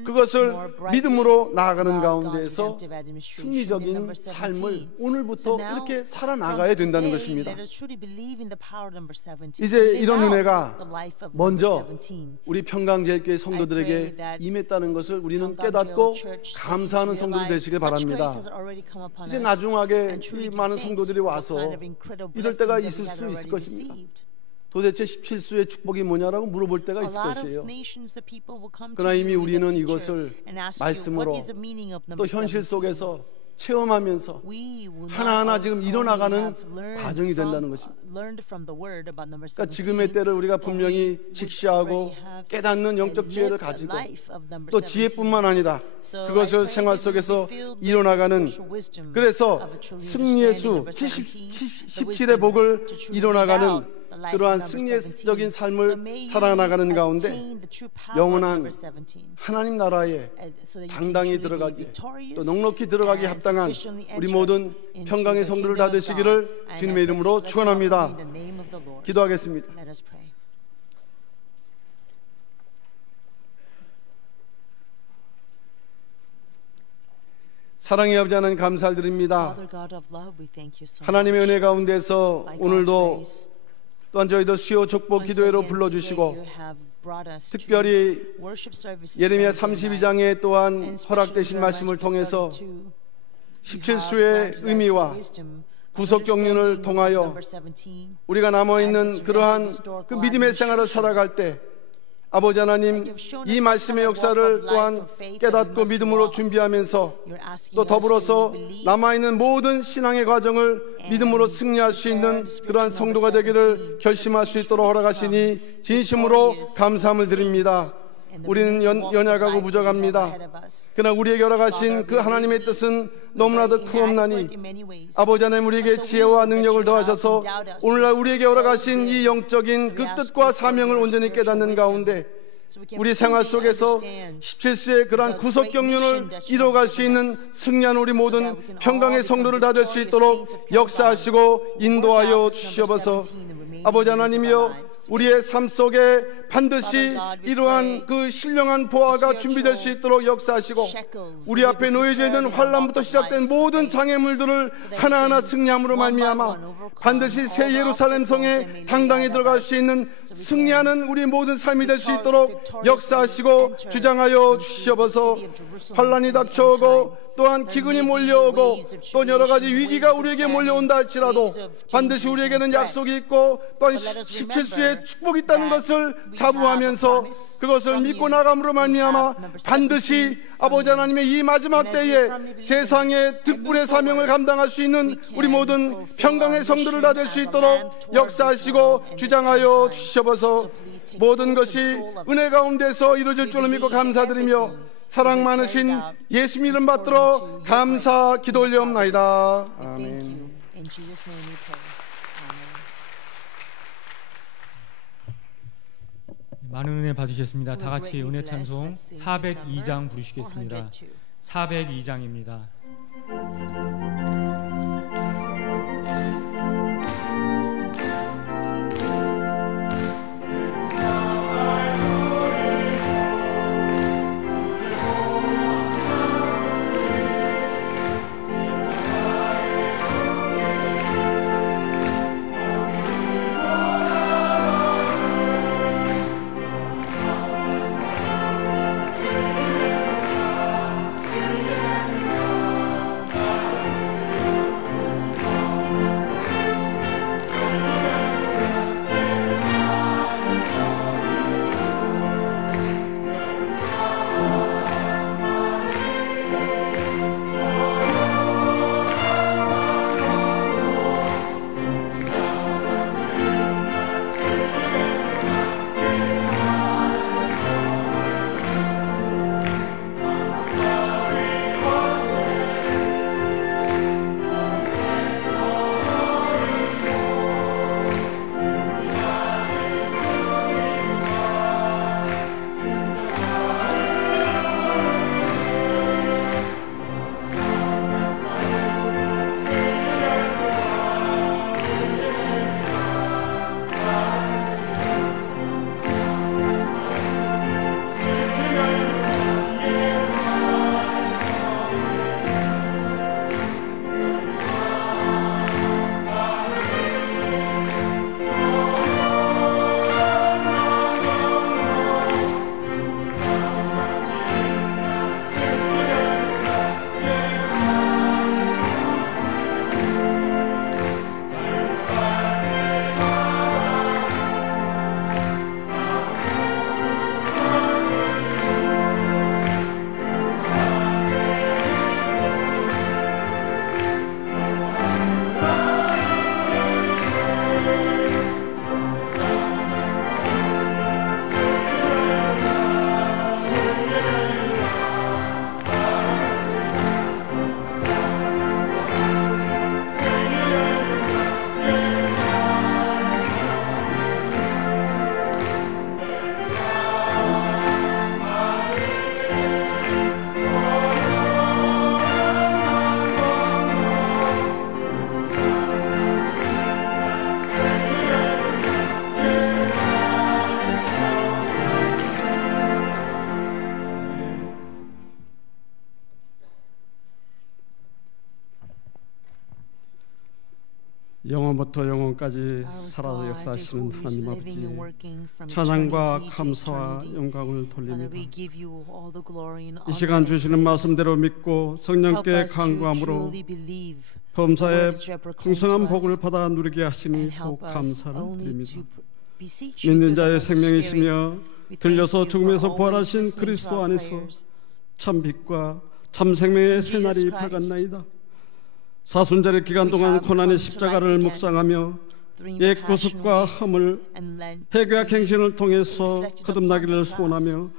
그것을 믿음으로 나아가는 가운데에서 승리적인 삶을 오늘부터 이렇게 살아나가야 된다는 것입니다. 이제 이런 은혜가 먼저 우리 평강제일교회 성도들에게 임했다는 것을 우리는 깨닫고 감사하는 성도들 되시길 바랍니다. 이제 나중하게 이 많은 성도들이 와서 이럴 때가 있을 수 있을 것입니다. 도대체 17수의 축복이 뭐냐라고 물어볼 때가 있을 것이에요. 그러나 이미 우리는 이것을 말씀으로 또 현실 속에서 체험하면서 하나하나 지금 일어나가는 과정이 된다는 것입니다. 그러니까 지금의 때를 우리가 분명히 직시하고 깨닫는 영적 지혜를 가지고 또 지혜뿐만 아니라 그것을 생활 속에서 일어나가는 그래서 승리의 수 17의 복을 일어나가는 그러한 승리적인 삶을 살아나가는 가운데 영원한 하나님 나라에 당당히 들어가기 또 넉넉히 들어가기 합당한 우리 모든 평강의 성도를 다 되시기를 주님의 이름으로 축원합니다. 기도하겠습니다. 사랑의 아버지 하나님 감사드립니다. 하나님의 은혜 가운데서 오늘도 또한 저희도 수요 축복 기도회로 불러주시고 특별히 예레미야 32장에 또한 허락되신 말씀을 통해서 17수의 의미와 구속경륜을 통하여 우리가 남아있는 그러한 그 믿음의 생활을 살아갈 때 아버지 하나님, 이 말씀의 역사를 또한 깨닫고 믿음으로 준비하면서 또 더불어서 남아있는 모든 신앙의 과정을 믿음으로 승리할 수 있는 그러한 성도가 되기를 결심할 수 있도록 허락하시니 진심으로 감사함을 드립니다. 우리는 연약하고 부족합니다. 그러나 우리에게 허락하신 그 하나님의 뜻은 너무나도 크옵나니 아버지 하나님, 우리에게 지혜와 능력을 더하셔서 오늘날 우리에게 허락하신 이 영적인 그 뜻과 사명을 온전히 깨닫는 가운데 우리 생활 속에서 17수의 그러한 구속경륜을 이뤄갈 수 있는 승리한 우리 모든 평강의 성도를 다 될 수 있도록 역사하시고 인도하여 주시옵소서. 아버지 하나님이여, 우리의 삶 속에 반드시 이러한 그 신령한 보화가 준비될 수 있도록 역사하시고 우리 앞에 놓여져 있는 환난부터 시작된 모든 장애물들을 하나하나 승리함으로 말미암아 반드시 새 예루살렘 성에 당당히 들어갈 수 있는 승리하는 우리 모든 삶이 될 수 있도록 역사하시고 주장하여 주시옵소서. 환난이 닥쳐오고 또한 기근이 몰려오고 또 여러 가지 위기가 우리에게 몰려온다 할지라도 반드시 우리에게는 약속이 있고 또한 17수의 축복이 있다는 것을 자부하면서 그것을 믿고 나감으로 말미암아 반드시 아버지 하나님의 이 마지막 때에 세상의 특불의 사명을 감당할 수 있는 우리 모든 평강의 성도를 다 될 수 있도록 역사하시고 주장하여 주시옵소서. 모든 것이 은혜 가운데서 이루어질 줄을 믿고 감사드리며 사랑 많으신 예수님 이름 받들어 감사 기도 올려옵나이다. 아멘. 많은 은혜 받으셨습니다. 다 같이 은혜 찬송 402장 부르시겠습니다. 402장입니다. 영원부터 영원까지 살아서 역사하시는 하나님 아버지, 찬양과 감사와 영광을 돌립니다. 이 시간 주시는 말씀대로 믿고 성령께 간구함으로 범사의 풍성한 복을 받아 누리게 하시니 더욱 감사를 드립니다. 믿는 자의 생명이시며 들려서 죽음에서 부활하신 그리스도 안에서 참 빛과 참 생명의 새날이 밝았나이다. 사순절의 기간 동안 고난의 십자가를 묵상하며 옛 구습과 흠을 회개와 갱신을 통해서 거듭나기를 소원하며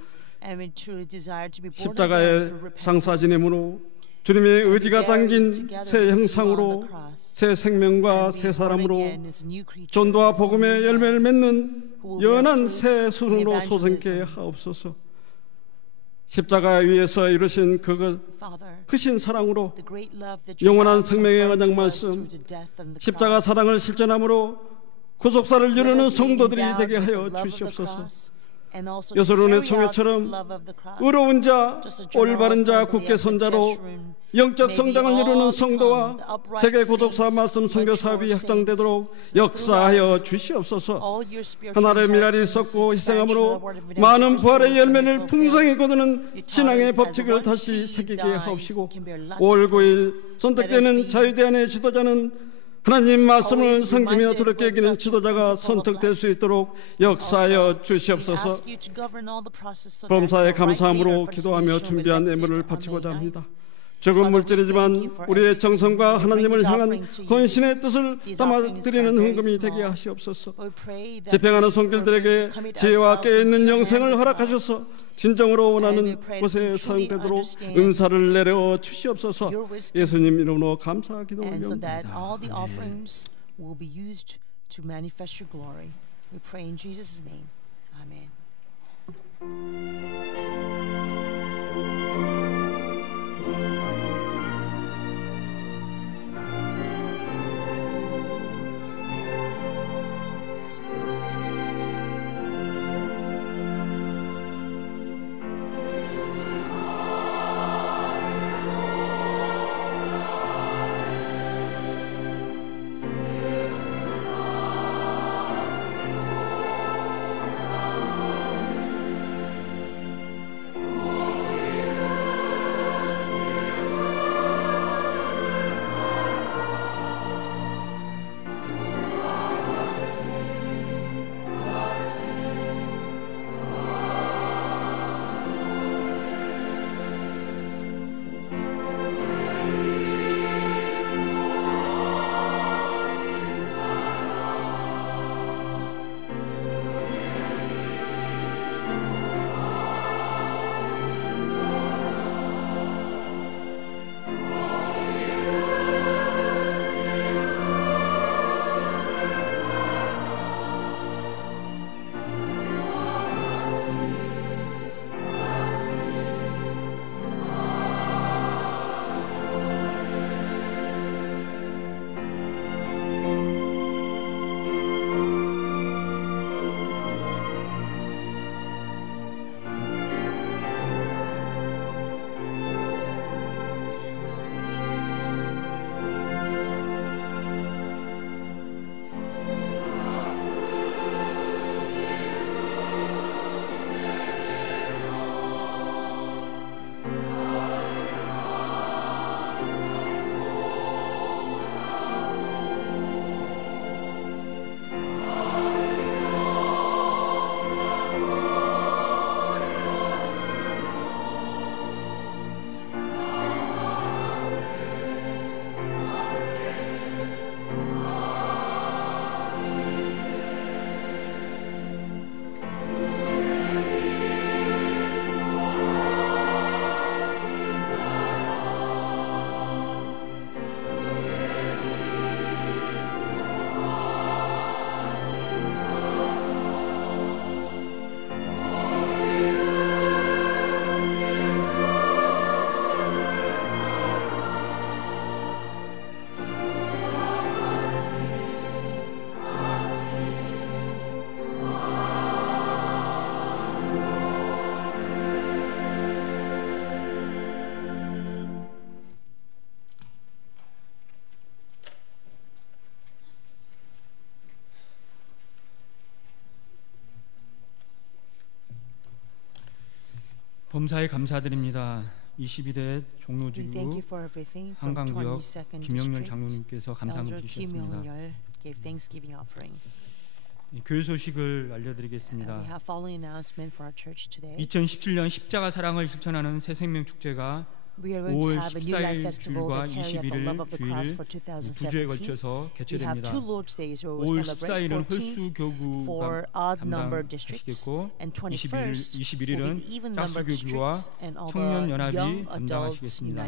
십자가의 장사 지냄으로 주님의 의지가 담긴 새 형상으로 새 생명과 새 사람으로 전도와 복음의 열매를 맺는 연한 새 순으로 소생케 하옵소서. 십자가 위에서 이루신 그 크신 사랑으로 영원한 생명의 언약 말씀, 십자가 사랑을 실천함으로 구속사를 이루는 성도들이 되게 하여 주시옵소서. 여소론의 청회처럼 의로운 자, 올바른 자, 굳게 선 자로 영적 성장을 이루는 성도와 세계 구속사 말씀 선교 사업이 확장되도록 역사하여 주시옵소서. 하나님의 미랄이 썩고 희생함으로 많은 부활의 열매를 풍성히 거두는 신앙의 법칙을 다시 새기게 하옵시고, 5월 9일 선택되는 자유대안의 지도자는 하나님 말씀을 섬기며 두렵게 여기는 지도자가 선택될 수 있도록 역사하여 주시옵소서. 범사에 감사함으로 기도하며 준비한 예물을 바치고자 합니다. 적은 물질이지만 우리의 정성과 하나님을 향한 헌신의 뜻을 담아 드리는 헌금이 되게 하시옵소서. 집행하는 손길들에게 지혜와 깨어있는 영생을 허락하셔서 진정으로 원하는 곳에 사용되도록 은사를 내려 주시옵소서. 예수님 이름으로 감사 기도 올려옵니다. 범사에 감사드립니다. 22대 종로지구 한강구역 김영렬 장로님께서 감사함을 드리셨습니다. 교회 소식을 알려드리겠습니다. 2017년 십자가 사랑을 실천하는 새생명 축제가 5월 14일 주일과 21일 주일 두 주에 걸쳐서 개최됩니다. 5월 14일은 홀수교구가 담당하시겠고 21일은 짝수교구와 청년연합이 담당하시겠습니다.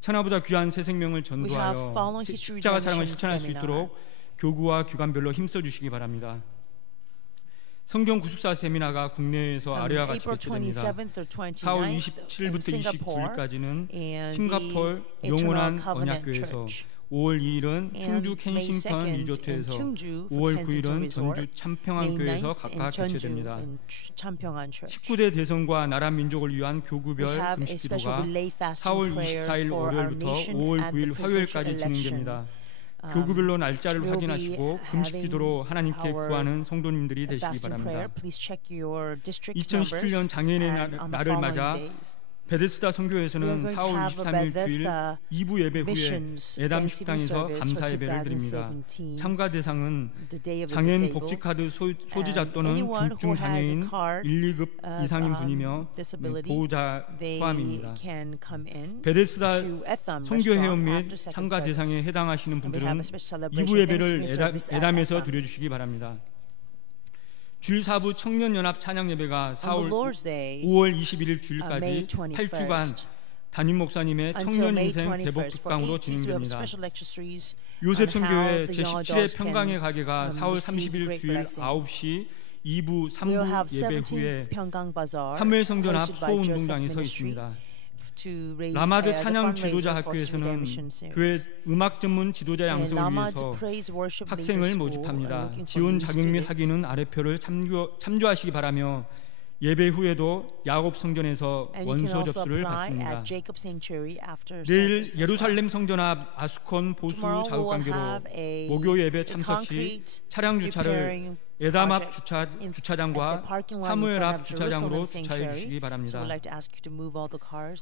천하보다 귀한 새 생명을 전도하여 십자가 사랑을 실천할 수 있도록 교구와 기관별로 힘써주시기 바랍니다. 성경 구숙사 세미나가 국내에서 아래와 같이 개최됩니다. 4월 27일부터 29일까지는 싱가포르 영원한 언약교회에서, 5월 2일은 충주 켄싱턴 리조트에서, 5월 9일은 전주 참평안교회에서 각각 개최됩니다. 19대 대선과 나라 민족을 위한 교구별 금식기도가 4월 24일 월요일부터 5월 9일 화요일까지 진행됩니다. 교구별로 날짜를 확인하시고 금식기도로 하나님께 구하는 성도님들이 되시기 바랍니다. 2017년 장애인의 날을 맞아 베데스다 선교회에서는 4월 23일 주일 2부 예배 후에 애담 식당에서 감사 예배를 드립니다. 참가 대상은 장애인 복지카드 소지자 또는 중증 장애인 1, 2급 이상인 분이며 보호자 포함입니다. 베데스다 선교회원 및 참가 대상에 해당하시는 분들은 2부 예배를 애담에서 드려주시기 바랍니다. 주일 4부 청년연합 찬양예배가 5월 21일 주일까지 8주간 담임 목사님의 청년인생 대복 특강으로 진행됩니다. 요셉선교회 제17회 평강의 가게가 4월 30일 주일 9시 2부 3부 예배 후에 사무엘 성전 앞 소운동장에서 있습니다. 라마드 찬양 지도자 학교에서는 교회 음악 전문 지도자 양성을 위해서 학생을 모집합니다. 지원 자격 및 학위는 아래표를 참조하시기 바라며 예배 후에도 야곱 성전에서 원서 접수를 받습니다. 내일 예루살렘 성전 앞 아수콘 보수 자국 관계로 목요 예배 참석 시 차량 주차를 에담 앞 주차장과 사무엘 앞 주차장으로 주차해 주시기 바랍니다.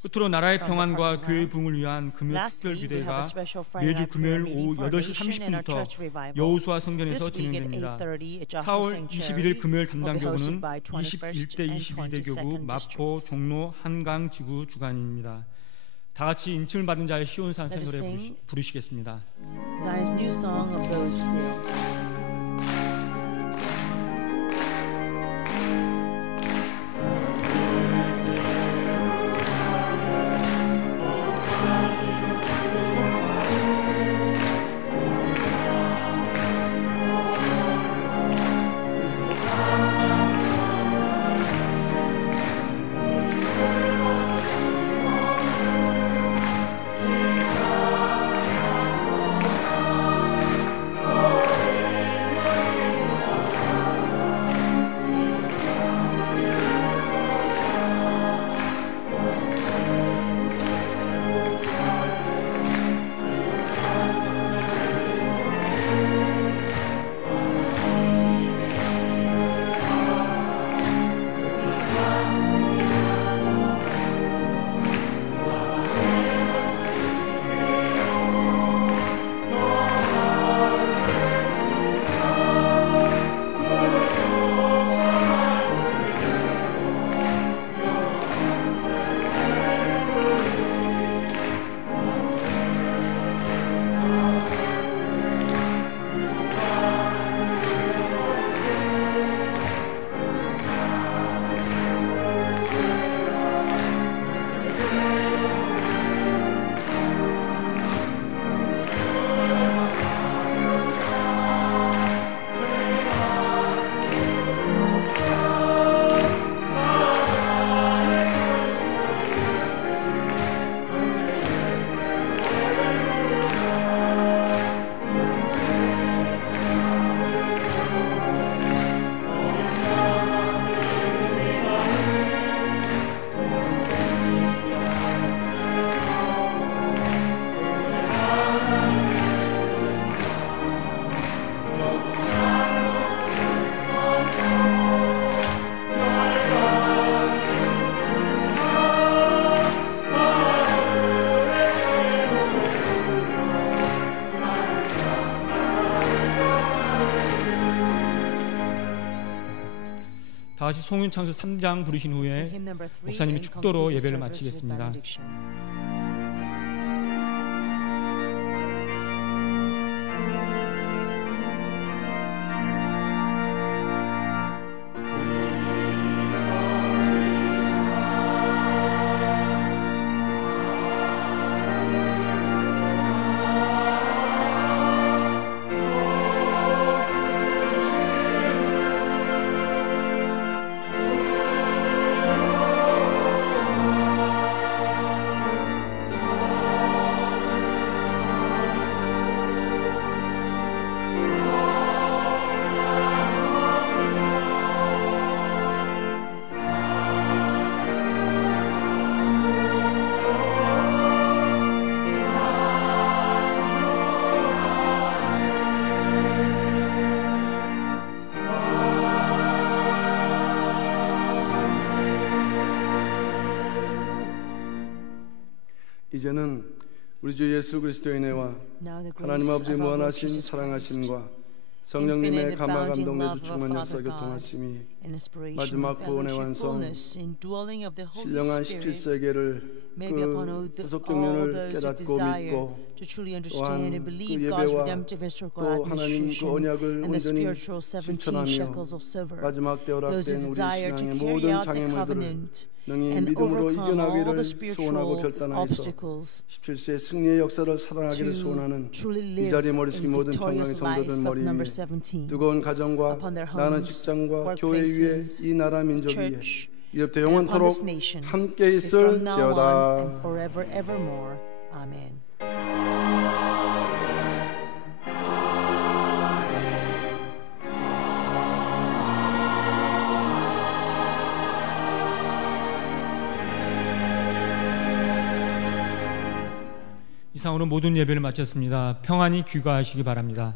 끝으로 나라의 평안과 교회의 부흥을 위한 금요 특별 기도회가 매주 금요일 오후 8시 30분부터 여호수아 성전에서 진행됩니다. 4월 21일 금요일 담당 교구는 21대 22대 교구 마포 종로 한강 지구 주간입니다. 다 같이 인침을 받은 자의 시온산 새 노래 부르시겠습니다. 같이 송윤창수 3장 부르신 후에 목사님이 축도로 예배를 마치겠습니다. 이제는 우리 주 예수 그리스도의 은혜와 하나님 아버지의 무한하신 사랑하심과 성령님의 감화 감동 내주 충만 역사 교통하심이 마지막 구원의 완성 신령한 17세기를 그 구속 경륜을 깨닫고 믿고 또한 그 예배와 또 하나님 그 언약을 온전히 실천하며 마지막 때 허락된 우리 신앙의 모든 장애물들을 능히 믿음으로 이겨나기를 소원하고 결단하여서 17세의 승리의 역사를 살아나기를 소원하는 이 자리에 머리 숙인 모든 평강의 성도들 머리 위에 뜨거운 가정과 나는 직장과 교회 위에 이 나라 민족 위에 이제부터 영원토록 함께 있을지어다. 아멘. 이상으로 모든 예배를 마쳤습니다. 평안히 귀가하시기 바랍니다.